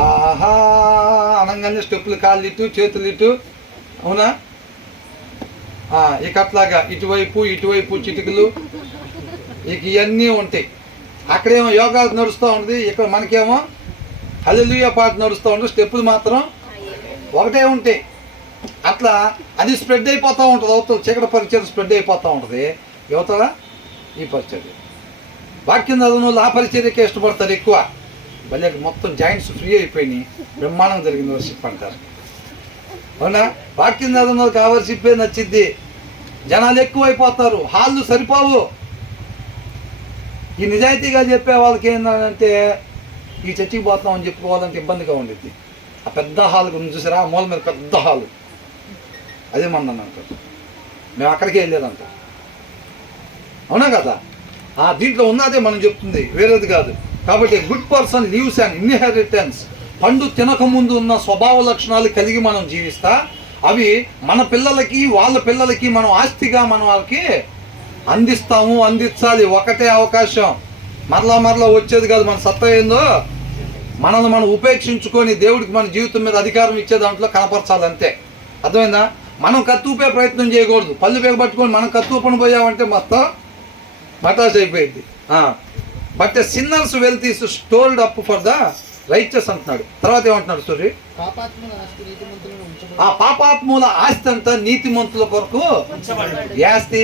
ఆహా అనగానే స్టెప్పులు కాళ్ళు ఇటు చేతులు ఇటు. అవునా? ఇక అట్లాగా ఇటువైపు చిటికలు ఇక ఇవన్నీ ఉంటాయి. అక్కడేమో యోగా నడుస్తూ ఉంటుంది, ఇక్కడ మనకేమో హల్లెలూయా పాట నడుస్తూ ఉంటుంది, స్టెప్పులు మాత్రం ఒకటే ఉంటాయి. అట్లా అది స్ప్రెడ్ అయిపోతూ ఉంటుంది. అవతల చీకటి పరిచయం స్ప్రెడ్ అయిపోతూ ఉంటుంది, యువతల ఈ పరిచర్య. వాక్యం చదివిన వాళ్ళు ఆ పరిచర్యకే ఇష్టపడతారు ఎక్కువ. మళ్ళీ మొత్తం జాయింట్స్ ఫ్రీ అయిపోయినాయి, బ్రహ్మాండం జరిగింది వర్షిప్ అంటారు. అవునా? వాక్యం చదివిన వాళ్ళకి ఆ వర్షిప్పే నచ్చిద్ది. జనాలు ఎక్కువ అయిపోతారు, హాళ్ళు సరిపోవు. ఈ నిజాయితీగా చెప్పే వాళ్ళకి ఏంటంటే ఈ చర్చికి పోతామని చెప్పుకోవాలంటే ఇబ్బందిగా ఉండిద్ది. ఆ పెద్ద హాల్ గురించి చూసారా, ఆ మూల మీద పెద్ద హాలు, అదే మందని అంటారు. మేము అక్కడికి వెళ్ళేదంట. అవునా కదా? దీంట్లో ఉన్నదే మనం చెప్తుంది, వేరేది కాదు. కాబట్టి good person leaves and inheritance. పండు తినకముందు ఉన్న స్వభావ లక్షణాలు కలిగి మనం జీవిస్తా, అవి మన పిల్లలకి వాళ్ళ పిల్లలకి మనం ఆస్తిగా మనం వాళ్ళకి అందిస్తాము, అందించాలి. ఒకటే అవకాశం, మరలా వచ్చేది కాదు. మన సత్తా ఏందో మనల్ని మనం ఉపేక్షించుకొని దేవుడికి మన జీవితం మీద అధికారం ఇచ్చే దాంట్లో కనపరచాలంతే. అర్థమైందా? మనం కత్తుపే ప్రయత్నం చేయకూడదు. పళ్ళు పట్టుకొని మనం కత్తుపని పోయామంటే మొత్తం మటాస్ అయిపోయింది. But sinners wealth is stored up for the righteous అంటున్నాడు. తర్వాత ఏమంటున్నాడు సూరి? ఆ పాపాత్ముల ఆస్తి అంతా నీతిమంతుల కొరకు ఆస్తి.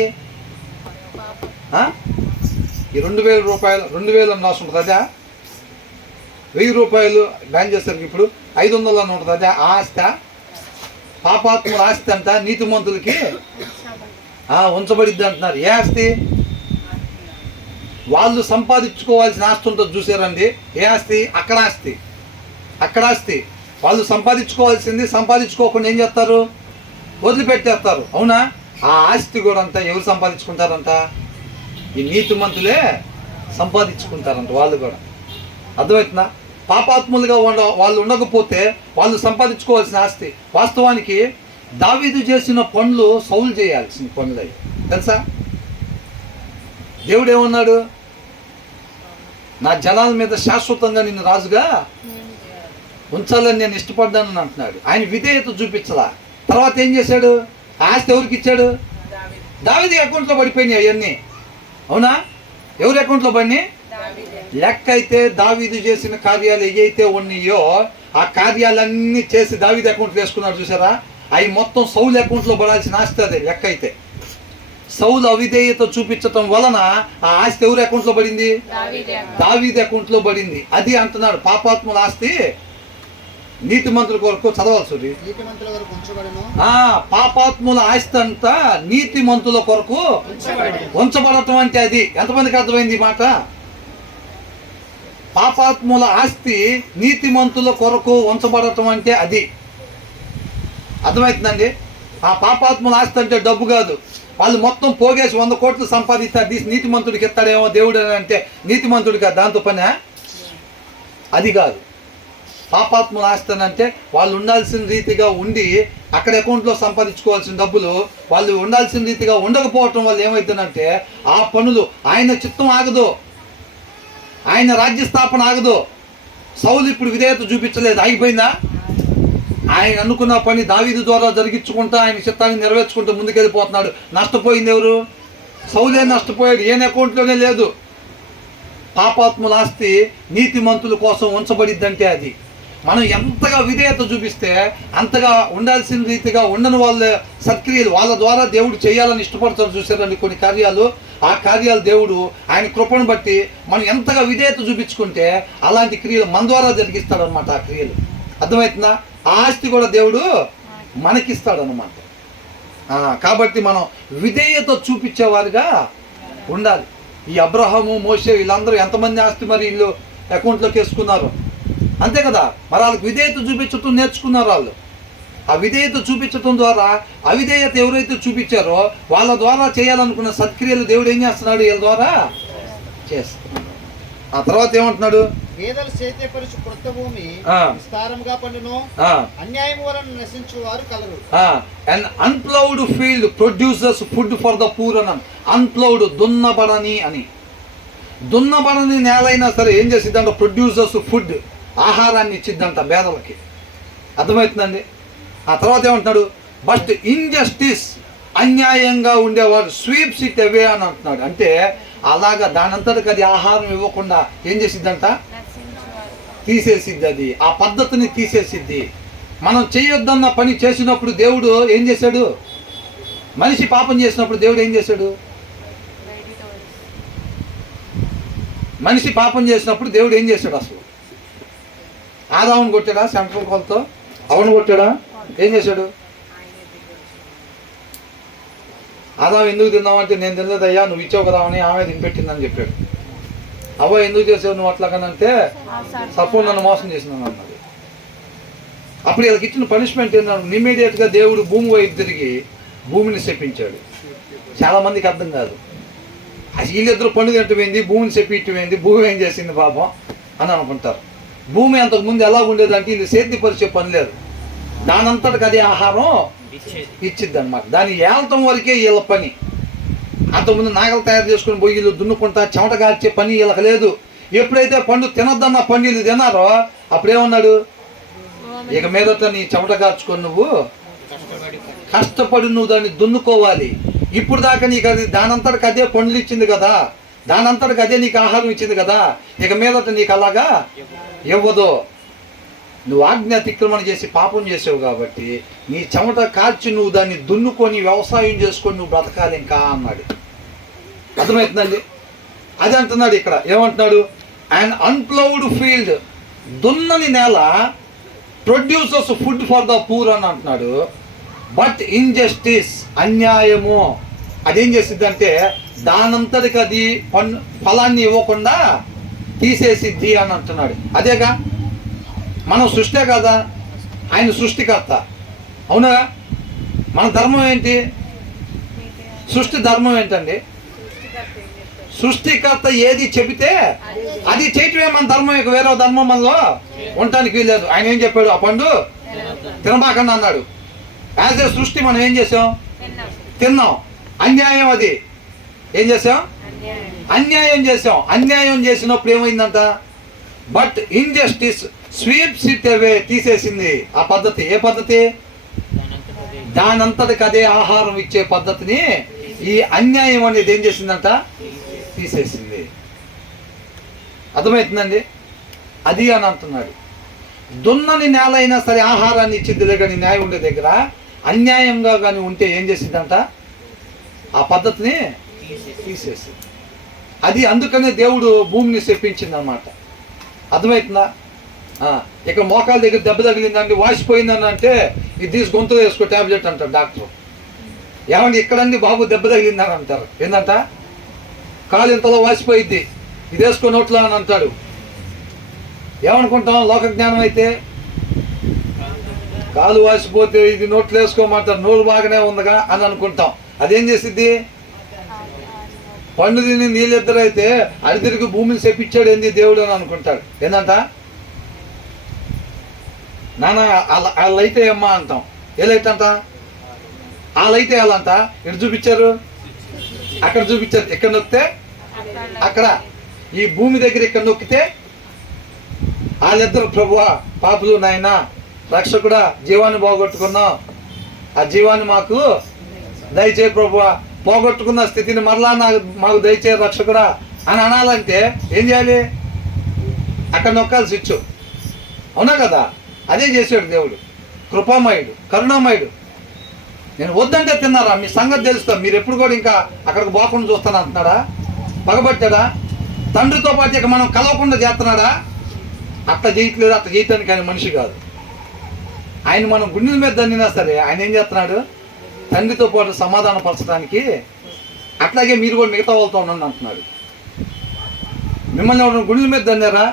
ఈ 2000 రూపాయలు 2000 అని రాసి ఉంటుంది, అదే 1000 రూపాయలు బ్యాన్ చేస్తారు, ఇప్పుడు 500 అని ఉంటుంది, అదే ఆస్తి. పాపాత్ముల ఆస్తి అంట నీతిమంతులకి ఉంచబడిద్ది అంటున్నారు. ఏ ఆస్తి? వాళ్ళు సంపాదించుకోవాల్సిన ఆస్తి ఉంటుంది చూసారండి. ఏ ఆస్తి? అక్కడ ఆస్తి. అక్కడ ఆస్తి వాళ్ళు సంపాదించుకోవాల్సింది సంపాదించుకోకుండా ఏం చేస్తారు? వదిలిపెట్టేస్తారు. అవునా? ఆ ఆస్తి కూడా అంతా ఎవరు సంపాదించుకుంటారంట? ఈ నీతిమంతులే సంపాదించుకుంటారంట వాళ్ళు కూడా. అర్థమవుతుందా? పాపాత్ములుగా వాళ్ళు ఉండకపోతే వాళ్ళు సంపాదించుకోవాల్సిన ఆస్తి. వాస్తవానికి దావీదు చేసిన పనులు సౌలు చేయాల్సిన పనులు అవి, తెలుసా? దేవుడు ఏమన్నాడు? నా జనాల మీద శాశ్వతంగా నిన్ను రాజుగా ఉంచాలని నేను ఇష్టపడ్డానని అంటున్నాడు. ఆయన విధేయత చూపించలా. తర్వాత ఏం చేశాడు? ఆస్తి ఎవరికి ఇచ్చాడు? దావీదు అకౌంట్లో పడిపోయినాయి అవన్నీ. అవునా? ఎవరి అకౌంట్లో పడినాయి? లెక్క అయితే దావీదు చేసిన కార్యాలు ఏవైతే ఉన్నాయో ఆ కార్యాలన్నీ చేసి దావీదు అకౌంట్లో వేసుకున్నాడు చూసారా, అవి మొత్తం సౌలు అకౌంట్లో పడాల్సిన ఆస్తి. అదే లెక్క అయితే సౌలు అవిధేయత చూపించటం వలన ఆ ఆస్తి ఎవరి అకౌంట్లో పడింది? దావీదు అకౌంట్లో పడింది. అది అంటున్నాడు పాపాత్ముల ఆస్తి నీతిమంతుల కొరకు. చదవాలి. పాపాత్ముల ఆస్తి అంతా నీతిమంతుల కొరకు ఉంచబడటం అంటే అది. ఎంతమందికి అర్థమైంది ఈ మాట? పాపాత్ముల ఆస్తి నీతిమంతుల కొరకు ఉంచబడటం అంటే అది. అర్థమవుతుందండి? ఆ పాపాత్ముల ఆస్తి అంటే డబ్బు కాదు. వాళ్ళు మొత్తం పోగేసి 100 కోట్లు సంపాదిస్తారు, తీసి నీతిమంతుడికి ఇస్తాడేమో దేవుడు అని అంటే నీతిమంతుడికి దాంతో పని? అది కాదు. పాపాత్ముల ఆస్తి అని అంటే వాళ్ళు ఉండాల్సిన రీతిగా ఉండి అక్కడ అకౌంట్లో సంపాదించుకోవాల్సిన డబ్బులు వాళ్ళు ఉండాల్సిన రీతిగా ఉండకపోవటం వల్ల ఏమవుతుందంటే ఆ పనులు ఆయన చిత్తం ఆగదు, ఆయన రాజ్య స్థాపన ఆగదు. సౌలు ఇప్పుడు విధేయత చూపించలేదు, ఆగిపోయిందా? ఆయన అనుకున్న పని దావీదు ద్వారా జరిగించుకుంటా ఆయన చిత్తాన్ని నెరవేర్చుకుంటూ ముందుకెళ్ళిపోతున్నాడు. నష్టపోయింది ఎవరు? సౌలే నష్టపోయాడు, ఏం అకౌంట్లోనే లేదు. పాపాత్ముల ఆస్తి నీతిమంతుల కోసం ఉంచబడిద్దంటే అది. మనం ఎంతగా విధేయత చూపిస్తే అంతగా ఉండాల్సిన రీతిగా ఉండని వాళ్ళ సత్క్రియలు వాళ్ళ ద్వారా దేవుడు చేయాలని ఇష్టపడతారు చూసారండి కొన్ని కార్యాలు. ఆ కార్యాలు దేవుడు ఆయన కృపను బట్టి మనం ఎంతగా విధేయత చూపించుకుంటే అలాంటి క్రియలు మన ద్వారా జరిగిస్తాడు అనమాట. ఆ క్రియలు అర్థమవుతుందా? ఆ ఆస్తి కూడా దేవుడు మనకిస్తాడు అనమాట. కాబట్టి మనం విధేయత చూపించేవారుగా ఉండాలి. ఈ అబ్రహాము, మోషే వీళ్ళందరూ ఎంతమంది ఆస్తి మరి వీళ్ళు అకౌంట్లోకి వేసుకున్నారు, అంతే కదా? మరి వాళ్ళకి విధేయత చూపించటం నేర్చుకున్నారు వాళ్ళు. ఆ విధేయత చూపించటం ద్వారా అవిధేయత ఎవరైతే చూపించారో వాళ్ళ ద్వారా చేయాలనుకున్న సత్క్రియలు దేవుడు ఏం చేస్తున్నాడు? వీళ్ళ ద్వారా చేస్తున్నాడు. ఆ తర్వాత ఏమంటున్నాడు? వేదలు సేద్యపరుచు క్రొత్త భూమి విస్తారముగా పండును, అన్యాయం వలన నశించు వారు కలరు. And unploughed field produces food for the poor అని. అన్ప్లౌడ్ దున్నబడని అని. దున్నబడని నేలైనా సరే ఏం చేసిద్దంట? ప్రొడ్యూసర్స్ ఫుడ్, ఆహారాన్ని ఇచ్చిద్దంట పేదలకి. అర్థమవుతుందండి? ఆ తర్వాత ఏమంటున్నాడు? బట్ ఇన్జస్టిస్, అన్యాయంగా ఉండేవాడు స్వీప్స్ ఇట్ అవే అని అంటున్నాడు. అంటే అలాగా దానంతటికి అది ఆహారం ఇవ్వకుండా ఏం చేసిద్దంట? తీసేసిద్ది. అది ఆ పద్ధతిని తీసేసిద్ది. మనం చేయొద్దన్న పని చేసినప్పుడు దేవుడు ఏం చేశాడు? మనిషి పాపం చేసినప్పుడు దేవుడు ఏం చేశాడు? మనిషి పాపం చేసినప్పుడు దేవుడు ఏం చేశాడు? అసలు ఆదామును కొట్టాడా? సెంట్రల్ కోల్తో అవను కొట్టాడా? ఏం చేశాడు? ఆదాము ఎందుకు తిన్నావంటే నేను తినలేదయ్యా, నువ్వు ఇచ్చావు కదా అని ఆమె తినిపెట్టిందని చెప్పాడు. అవ్వ ఎందుకు చేసావు నువ్వు అట్లాగనంటే తప్పు నన్ను మోసం చేసినాను అన్నది. అప్పుడు వీళ్ళకి ఇచ్చిన పనిష్మెంట్ ఏంటంటే ఇమీడియట్గా దేవుడు భూమి వైపు తిరిగి భూమిని శపించాడు. చాలా మందికి అర్థం కాదు. వీళ్ళిద్దరు పండు తింటమైంది, భూమిని శపించమైంది, భూమి ఏం చేసింది పాపం అని అనుకుంటారు. భూమి అంతకుముందు ఎలా ఉండేదంటే వీళ్ళు సేద్యపరిచే పని లేదు, దానంతటికి అదే ఆహారం ఇచ్చిద్ది అనమాట. దాని ఏళ్తం వరకే వీళ్ళ పని. అంతకుముందు నాగలు తయారు చేసుకుని పోయి వీళ్ళు దున్నుకుంటా చెమట కాల్చే పని వీళ్ళకి లేదు. ఎప్పుడైతే పండు తినొద్దన్న పండు వీళ్ళు తిన్నారో అప్పుడేమన్నాడు? ఇక మీదట నీ చెమట కాల్చుకొని నువ్వు కష్టపడి నువ్వు దాన్ని దున్నుకోవాలి. ఇప్పుడు దాకా నీకు అది దానంతటికి అదే పండ్లు ఇచ్చింది కదా, దానంతటికి అదే నీకు ఆహారం ఇచ్చింది కదా, ఇక మీదట నీకు అలాగా ఇవ్వదు. నువ్వు ఆజ్ఞ అతిక్రమణ చేసి పాపం చేసావు కాబట్టి నీ చెమట కాల్చి నువ్వు దాన్ని దున్నుకొని వ్యవసాయం చేసుకొని నువ్వు బ్రతకాలి ఇంకా అన్నాడు. అర్థమవుతుందండి? అది అంటున్నాడు ఇక్కడ. ఏమంటున్నాడు? అండ్ అన్ప్లౌడ్ ఫీల్డ్, దున్నని నేల producers food for the poor అని అంటున్నాడు. బట్ ఇన్జస్టిస్, అన్యాయము అదేం చేసిద్ది అంటే దానంతటికి అది ఫలాన్ని ఇవ్వకుండా తీసేసిద్ది అని అంటున్నాడు. అదేగా మనం సృష్టే కదా, ఆయన సృష్టికర్త. అవునా? మన ధర్మం ఏంటి? సృష్టి ధర్మం ఏంటండి? సృష్టికర్త ఏది చెబితే అది చేయటమే మన ధర్మం. ఇక వేరే ధర్మం మనలో ఉండటానికి వీల్లేదు. ఆయన ఏం చెప్పాడు? ఆ పండు తినబాకండి అన్నాడు. యాజ్ ఏ సృష్టి మనం ఏం చేసాం? తిన్నాం. అన్యాయం అది. ఏం చేసాం? అన్యాయం చేసాం. అన్యాయం చేసినప్పుడు ఏమైందంట? But injustice sweeps it away, తీసేసింది ఆ పద్ధతి. ఏ పద్ధతి? దానంతటికి అదే ఆహారం ఇచ్చే పద్ధతిని ఈ అన్యాయం అనేది ఏం చేసిందంట? తీసేసింది. అర్థమవుతుందండి? అది అని అంటున్నాడు. దున్నని నేల అయినా సరే ఆహారాన్ని ఇచ్చిందిలే, కానీ న్యాయం ఉండే దగ్గర అన్యాయంగా కానీ ఉంటే ఏం చేసిందంట? ఆ పద్ధతిని తీసేసింది. అది అందుకనే దేవుడు భూమిని శపించింది అనమాట. అర్థమవుతుందా? ఇక్కడ మోకాల దగ్గర దెబ్బ తగిలిందండి, వాసిపోయిందని అంటే ఇది తీసి గొంతులో వేసుకో ట్యాబ్లెట్ అంటారు డాక్టర్. ఏమండి ఇక్కడండి బాబు దెబ్బ తగిలిందని అంటారు. ఏంటంట? కాలు ఇంతలో వాసిపోయిద్ది, ఇది వేసుకో నోట్లో అని అంటాడు. ఏమనుకుంటాం? లోక జ్ఞానం అయితే కాలు వాసిపోతే ఇది నోట్లో వేసుకోమంటారు, నోరు బాగానే ఉందిగా అని అనుకుంటాం. అదేం చేసిద్ది? పండు తిని నీళ్ళిద్దరు అయితే అది తిరిగి భూమిని చెప్పించాడు ఏంది దేవుడు అని అనుకుంటాడు. ఏంటంట? నాన్న ఆ లైట్ అమ్మా అంటాం. ఏ లైట్ అంట? ఆ లైట్ వేయాలంట. ఎటు చూపించారు? అక్కడ చూపించారు. ఇక్కడ నొక్కితే అక్కడ, ఈ భూమి దగ్గర ఇక్కడ నొక్కితే వాళ్ళిద్దరు ప్రభువా పాపులు నాయన రక్షకుడా జీవాన్ని పోగొట్టుకున్నాం, ఆ జీవాన్ని మాకు దయచేయి ప్రభువా, పోగొట్టుకున్న స్థితిని మరలా మాకు దయచేయి రక్షకుడా అని అనాలంటే ఏం చేయాలి? అక్కడ నొక్కాలి స్విచ్. అవునా కదా? అదే చేశాడు దేవుడు. కృపామయుడు, కరుణామయుడు. నేను వద్దంటే తిన్నారా? మీ సంగతి తెలుస్తా. మీరు ఎప్పుడు కూడా ఇంకా అక్కడికి పోకుండా చూస్తాను అంటున్నాడా? పగబట్టాడా? తండ్రితో పాటు ఇక మనం కలవకుండా చేస్తున్నాడా? అట్లా చేయట్లేదు. అట్లా చేయటానికి ఆయన మనిషి కాదు. ఆయన మనం గుండెల మీద దన్నినా సరే ఆయన ఏం చేస్తున్నాడు? తండ్రితో పాటు సమాధాన పరచడానికి. అట్లాగే మీరు కూడా మిగతా వాళ్ళతో ఉండండి అంటున్నాడు. మిమ్మల్ని ఎవరు గుండెల మీద దన్నారా?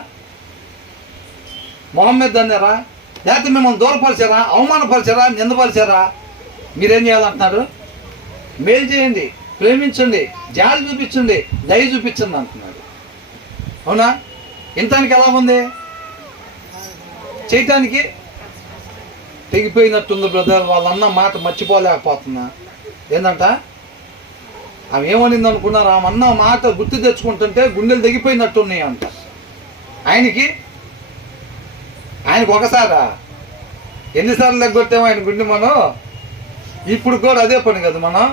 మొహం మీద దన్నారా? లేకపోతే మిమ్మల్ని దూరపరిచారా? అవమానపరిచారా? నిందపరిచారా? మీరేం చేయాలంటున్నాడు? మేలు చేయండి, ప్రేమించండి, జాలి చూపించండి, దయ చూపించండి అంటున్నాడు. అవునా? ఇంతానికి ఎలా ఉంది? చేయటానికి తెగిపోయినట్టుంది బ్రదర్. వాళ్ళన్న మాట మర్చిపోలేకపోతున్నా. ఏంటంట? ఆమె ఏమనింది అనుకున్నారు? ఆమె అన్న మాట గుర్తు తెచ్చుకుంటుంటే గుండెలు తెగిపోయినట్టున్నాయి అంట. ఆయనకు ఒకసారా? ఎన్నిసార్లు లెగ్గొట్టామో ఆయన గుండె మనం. ఇప్పుడు కూడా అదే పని కదా మనం.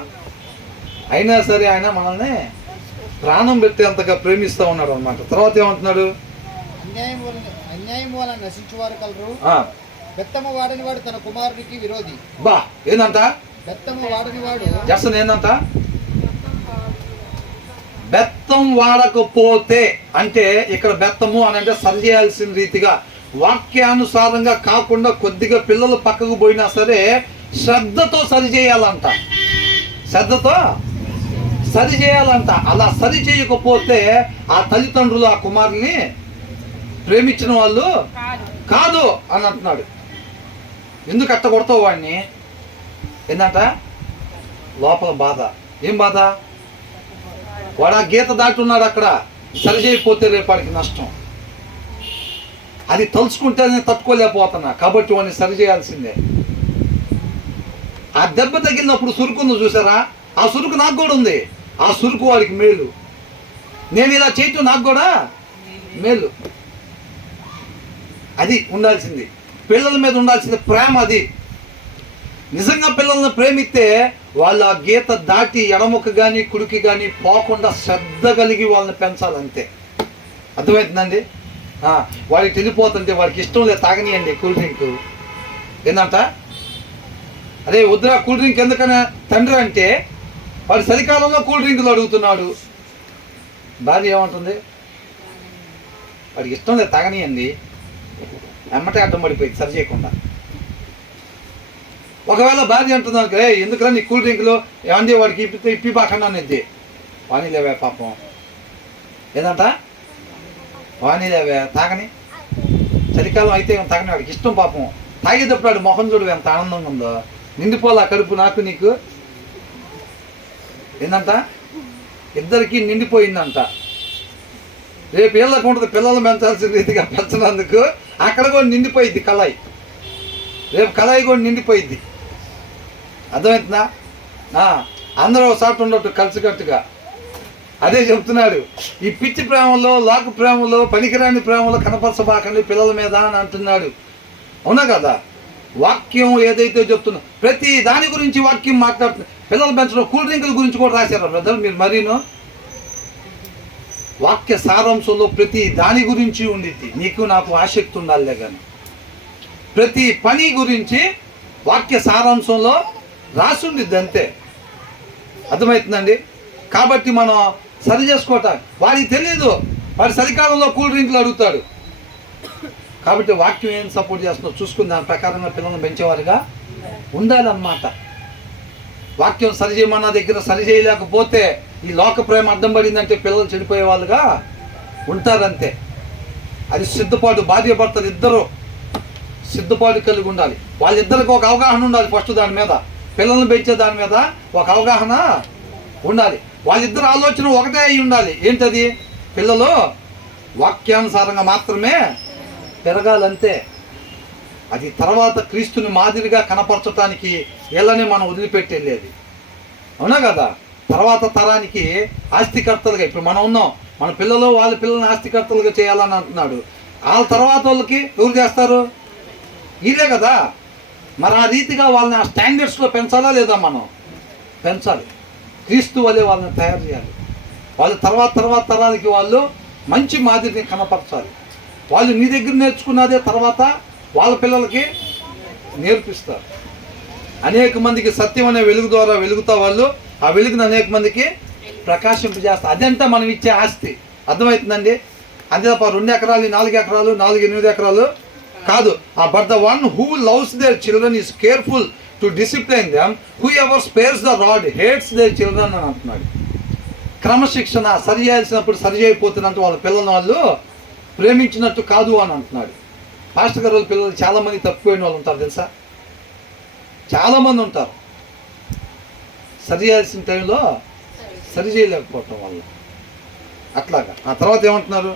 అయినా సరే ఆయన మనల్ని ప్రాణం పెట్టేంతగా ప్రేమిస్తూ ఉన్నాడు అనమాట. తర్వాత ఏమంటున్నాడు? అన్యాయం వలన నశించువారు కలరు. ఆ, బెత్తము వాడని వాడు తన కుమారుడికి విరోధి. బా ఏందంట? బెత్తము వాడని వాడు చేస్తాను ఏందంట? బెత్తం వాడకపోతే అంటే ఇక్కడ బెత్తము అని అంటే సరి చేయాల్సిన రీతిగా వాక్యానుసారంగా కాకుండా కొద్దిగా పిల్లలు పక్కకు పోయినా సరే శ్రద్ధతో సరి చేయాలంట. శ్రద్ధతో సరి చేయాలంట. అలా సరి చేయకపోతే ఆ తల్లిదండ్రులు ఆ కుమారుని ప్రేమించిన వాళ్ళు కాదు అని అంటున్నాడు. ఎందుకు అట్ట కొడతావు వాడిని? ఏంటంట? లోపల బాధ. ఏం బాధ? వాడు ఆ గీత దాటున్నాడు, అక్కడ సరి చేయకపోతే రేపాడికి నష్టం. అది తలుచుకుంటే నేను తట్టుకోలేకపోతున్నా కాబట్టి వాడిని సరి చేయాల్సిందే. ఆ దెబ్బ తగిలినప్పుడు సురుకుంది చూసారా? ఆ సురుకు నాకు కూడా ఉంది. ఆ సురుకు వాడికి మేలు. నేను ఇలా చేయటం నాకు కూడా మేలు. అది ఉండాల్సింది. పిల్లల మీద ఉండాల్సింది ప్రేమ. అది నిజంగా పిల్లల్ని ప్రేమిస్తే వాళ్ళు ఆ గీత దాటి ఎడముకు కానీ కుడికి కానీ పోకుండా శ్రద్ధ కలిగి వాళ్ళని పెంచాలంతే. అర్థమవుతుందండి? వాడికి వెళ్ళిపోతుంటే వాడికి ఇష్టం లేదు తాగనియండి కూల్ డ్రింక్. ఏంటంట? అదే వద్దురా కూల్ డ్రింక్ ఎందుకనే తండ్రి అంటే వాడు చలికాలంలో కూల్ డ్రింకులు అడుగుతున్నాడు. భార్య ఏమంటుంది? వాడికి ఇష్టం లేదు తాగనియండి. ఎమ్మటే అడ్డం పడిపోయింది సరి చేయకుండా. ఒకవేళ భార్య అంటున్నాను ఎందుకురా నీ కూల్ డ్రింకులు ఏమండి వాడికి ఇప్పి బాకుండా అనేది వాణి లేవే పాపం. ఏదంట? వాణి లేవే తాగని. చలికాలం అయితే తాగని. వాడికి ఇష్టం పాపం. తాగేటప్పుడు వాడు మొహం చూడు ఎంత ఆనందంగా ఉందో. నిండిపోలా కడుపు నాకు నీకు. ఏందంట? ఇద్దరికి నిండిపోయిందంట. రేపు ఏళ్ళకు ఉంటుంది పిల్లలు పెంచాల్సిన రీతిగా పెంచినందుకు. అక్కడ కూడా నిండిపోయిద్ది కళాయి. రేపు కళాయి కూడా నిండిపోయిద్ది. అర్థమవుతుందా? అందరూ ఒకసారి ఉండొట్టు కలిసికట్టుగా. అదే చెప్తున్నాడు. ఈ పిచ్చి ప్రేమలో లోక ప్రేమలో పనికిరాని ప్రేమలో కనపరచబాకండి పిల్లల మీద అని అంటున్నాడు. అవునా కదా? వాక్యం ఏదైతే చెప్తున్నా ప్రతి దాని గురించి వాక్యం మాట్లాడుతున్నా. పిల్లలు పెంచడం కూల్ డ్రింకుల గురించి కూడా రాశారు బ్రదర్ మీరు. మరీను వాక్య సారాంశంలో ప్రతి దాని గురించి ఉండిద్ది. నీకు నాకు ఆసక్తి ఉండాలే కానీ ప్రతి పని గురించి వాక్య సారాంశంలో రాసి ఉండిద్ది అంతే. అర్థమవుతుందండి? కాబట్టి మనం సరి చేసుకోవటం వాడికి తెలియదు. వాడి చలికాలంలో కూల్ డ్రింకులు అడుగుతాడు. కాబట్టి వాక్యం ఏం సపోర్ట్ చేస్తుందో చూసుకుని దాని ప్రకారంగా పిల్లల్ని పెంచేవారుగా ఉండాలన్నమాట. వాక్యం సరి చేయమన్న దగ్గర సరి చేయలేకపోతే ఈ లోక ప్రేమ అడ్డం పడిందంటే పిల్లలు చెడిపోయే వాళ్ళుగా ఉంటారంతే. అది సిద్ధపాటు. భార్య భర్తలు ఇద్దరు సిద్ధపాటు కలిగి ఉండాలి. వాళ్ళిద్దరికి ఒక అవగాహన ఉండాలి. ఫస్ట్ దాని మీద పిల్లల్ని పెంచే దాని మీద ఒక అవగాహన ఉండాలి. వాళ్ళిద్దరు ఆలోచన ఒకటే అయి ఉండాలి. ఏంటది? పిల్లలు వాక్యానుసారంగా మాత్రమే పెరగాలంతే. అది తర్వాత క్రీస్తుని మాదిరిగా కనపరచడానికి వీళ్ళని మనం వదిలిపెట్టి వెళ్ళేది. అవునా కదా? తర్వాత తరానికి ఆస్తికర్తలుగా ఇప్పుడు మనం ఉన్నాం. మన పిల్లలు వాళ్ళ పిల్లల్ని ఆస్తికర్తలుగా చేయాలని అంటున్నాడు. వాళ్ళ తర్వాత వాళ్ళకి ఎవరు చేస్తారు? వీళ్ళే కదా. మరి ఆ రీతిగా వాళ్ళని ఆ స్టాండర్డ్స్లో పెంచాలా లేదా? మనం పెంచాలి. క్రీస్తు వలె వాళ్ళని తయారు చేయాలి. వాళ్ళు తర్వాత తరానికి వాళ్ళు మంచి మాదిరిని కనపరచాలి. వాళ్ళు నీ దగ్గర నేర్చుకున్నదే తర్వాత వాళ్ళ పిల్లలకి నేర్పిస్తారు. అనేక మందికి సత్యం అనే వెలుగు ద్వారా వెలుగుతా వాళ్ళు ఆ వెలుగుని అనేక మందికి ప్రకాశింపజేస్తారు. అదంతా మనం ఇచ్చే ఆస్తి. అర్థమవుతుందండి? అంతే తప్ప 2 ఎకరాలు 4 ఎకరాలు 8 ఎకరాలు కాదు. But the one who loves their children is careful to discipline them. Whoever spares the rod hates their children అని అంటున్నాడు. క్రమశిక్షణ సరి చేయాల్సినప్పుడు సరి చేయకపోతున్నట్టు వాళ్ళ పిల్లలను వాళ్ళు ప్రేమించినట్టు కాదు అని అంటున్నాడు. పాస్టర్ గారు వాళ్ళ పిల్లలు చాలామంది తప్పిపోయిన వాళ్ళు ఉంటారు తెలుసా? చాలామంది ఉంటారు. సరి చేయాల్సిన టైంలో సరి చేయలేకపోవటం వల్ల అట్లాగా. ఆ తర్వాత ఏమంటున్నారు?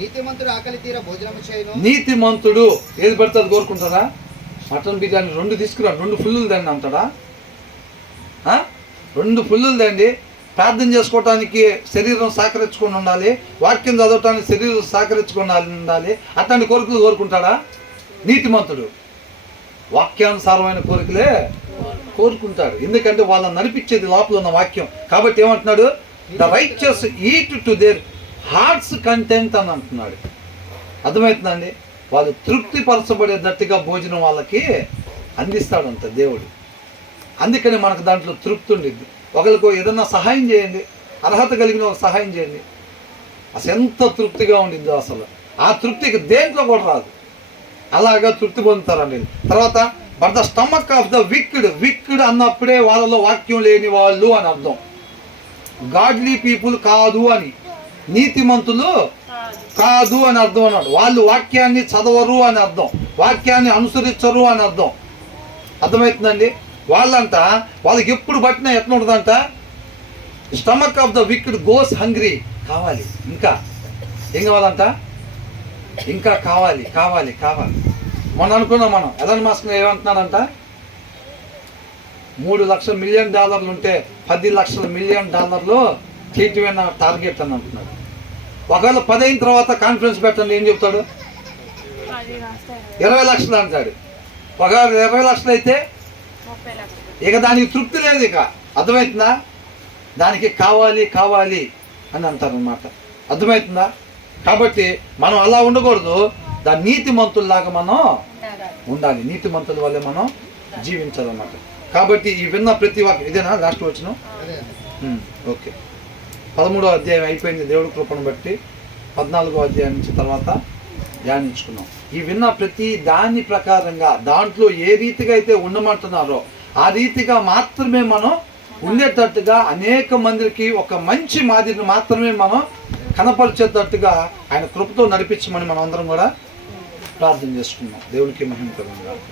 నీతిమంతుడు ఆకలి తీర భోజనం చేయను. నీతిమంతుడు ఏది పడితే అది కోరుకుంటారా? మటన్ బిర్యానీ 2 తీసుకురా, 2 ఫుల్లులు తండి అంటాడా? 2 ఫుల్లులు తండి. ప్రార్థన చేసుకోవటానికి శరీరం సహకరించుకొని ఉండాలి. వాక్యం చదవటానికి శరీరం సహకరించుకొని ఉండాలి. అట్లాంటి కోరికలు కోరుకుంటాడా నీతిమంతుడు? వాక్యానుసారమైన కోరికలే కోరుకుంటారు. ఎందుకంటే వాళ్ళని నడిపించేది లోపల ఉన్న వాక్యం. కాబట్టి ఏమంటున్నాడు? The righteous eat to their hearts content అని అంటున్నాడు. అర్థమవుతుందండి? వాళ్ళు తృప్తి పరచబడేటట్టుగా భోజనం వాళ్ళకి అందిస్తాడంట దేవుడు. అందుకని మనకు దాంట్లో తృప్తి ఉండిద్ది. ఒకరికి ఏదన్నా సహాయం చేయండి, అర్హత కలిగిన ఒక సహాయం చేయండి, అసలు ఎంత తృప్తిగా ఉండిద్దో. అసలు ఆ తృప్తికి దేంట్లో కూడా రాదు. అలాగా తృప్తి పొందుతారండి. తర్వాత but the stomach of the wicked, wicked అన్నప్పుడే వాళ్ళలో వాక్యం లేని వాళ్ళు అని అర్థం. గాడ్లీ పీపుల్ కాదు అని, నీతిమంతులు కాదు అని అర్థం అన్నాడు. వాళ్ళు వాక్యాన్ని చదవరు అని అర్థం, వాక్యాన్ని అనుసరించరు అని అర్థం. అర్థమవుతుందండి? వాళ్ళకి ఎప్పుడు పట్టినా ఎట్లా ఉంటుందంట? Stomach of the wicked goes hungry. కావాలి, ఇంకా ఏం కావాలంట? ఇంకా కావాలి కావాలి కావాలి. మొన్న అనుకున్నాం మనం, ఎలాన్ మస్క్ ఏమంటున్నాడంట? 3 లక్షల మిలియన్ డాలర్లు ఉంటే 10 లక్షల మిలియన్ డాలర్లు చేయటమైన టార్గెట్ అని అంటున్నాడు. ఒకవేళ 10 అయిన తర్వాత కాన్ఫరెన్స్ పెట్టండి, ఏం చెప్తాడు? 20 లక్షలు అంటాడు. ఒకవేళ 20 లక్షలు అయితే ఇక దానికి తృప్తి లేదు. ఇక అర్థమవుతుందా? దానికి కావాలి కావాలి అని అంటారనమాట. అర్థమవుతుందా? కాబట్టి మనం అలా ఉండకూడదు. దాని నీతిమంతుల్లాగా మనం ఉండాలి. నీతిమంతుల వల్లే మనం జీవించాలన్నమాట. కాబట్టి ఈ విన్న ప్రతి వాక్యం ఇదేనా లాస్ట్ వచ్చిన? ఓకే. 13వ అధ్యాయం అయిపోయింది దేవుడి కృపను బట్టి. 14వ అధ్యాయం నుంచి తర్వాత ధ్యానించుకున్నాం. ఈ విన్న ప్రతి దాని ప్రకారంగా దాంట్లో ఏ రీతిగా అయితే ఉండమంటున్నారో ఆ రీతిగా మాత్రమే మనం ఉండేటట్టుగా, అనేక మందికి ఒక మంచి మాదిరిని మాత్రమే మనం కనపరిచేటట్టుగా ఆయన కృపతో నడిపించమని మనం అందరం కూడా ప్రార్థన చేసుకున్నాం. దేవునికి మహిమ కలుగును గాక.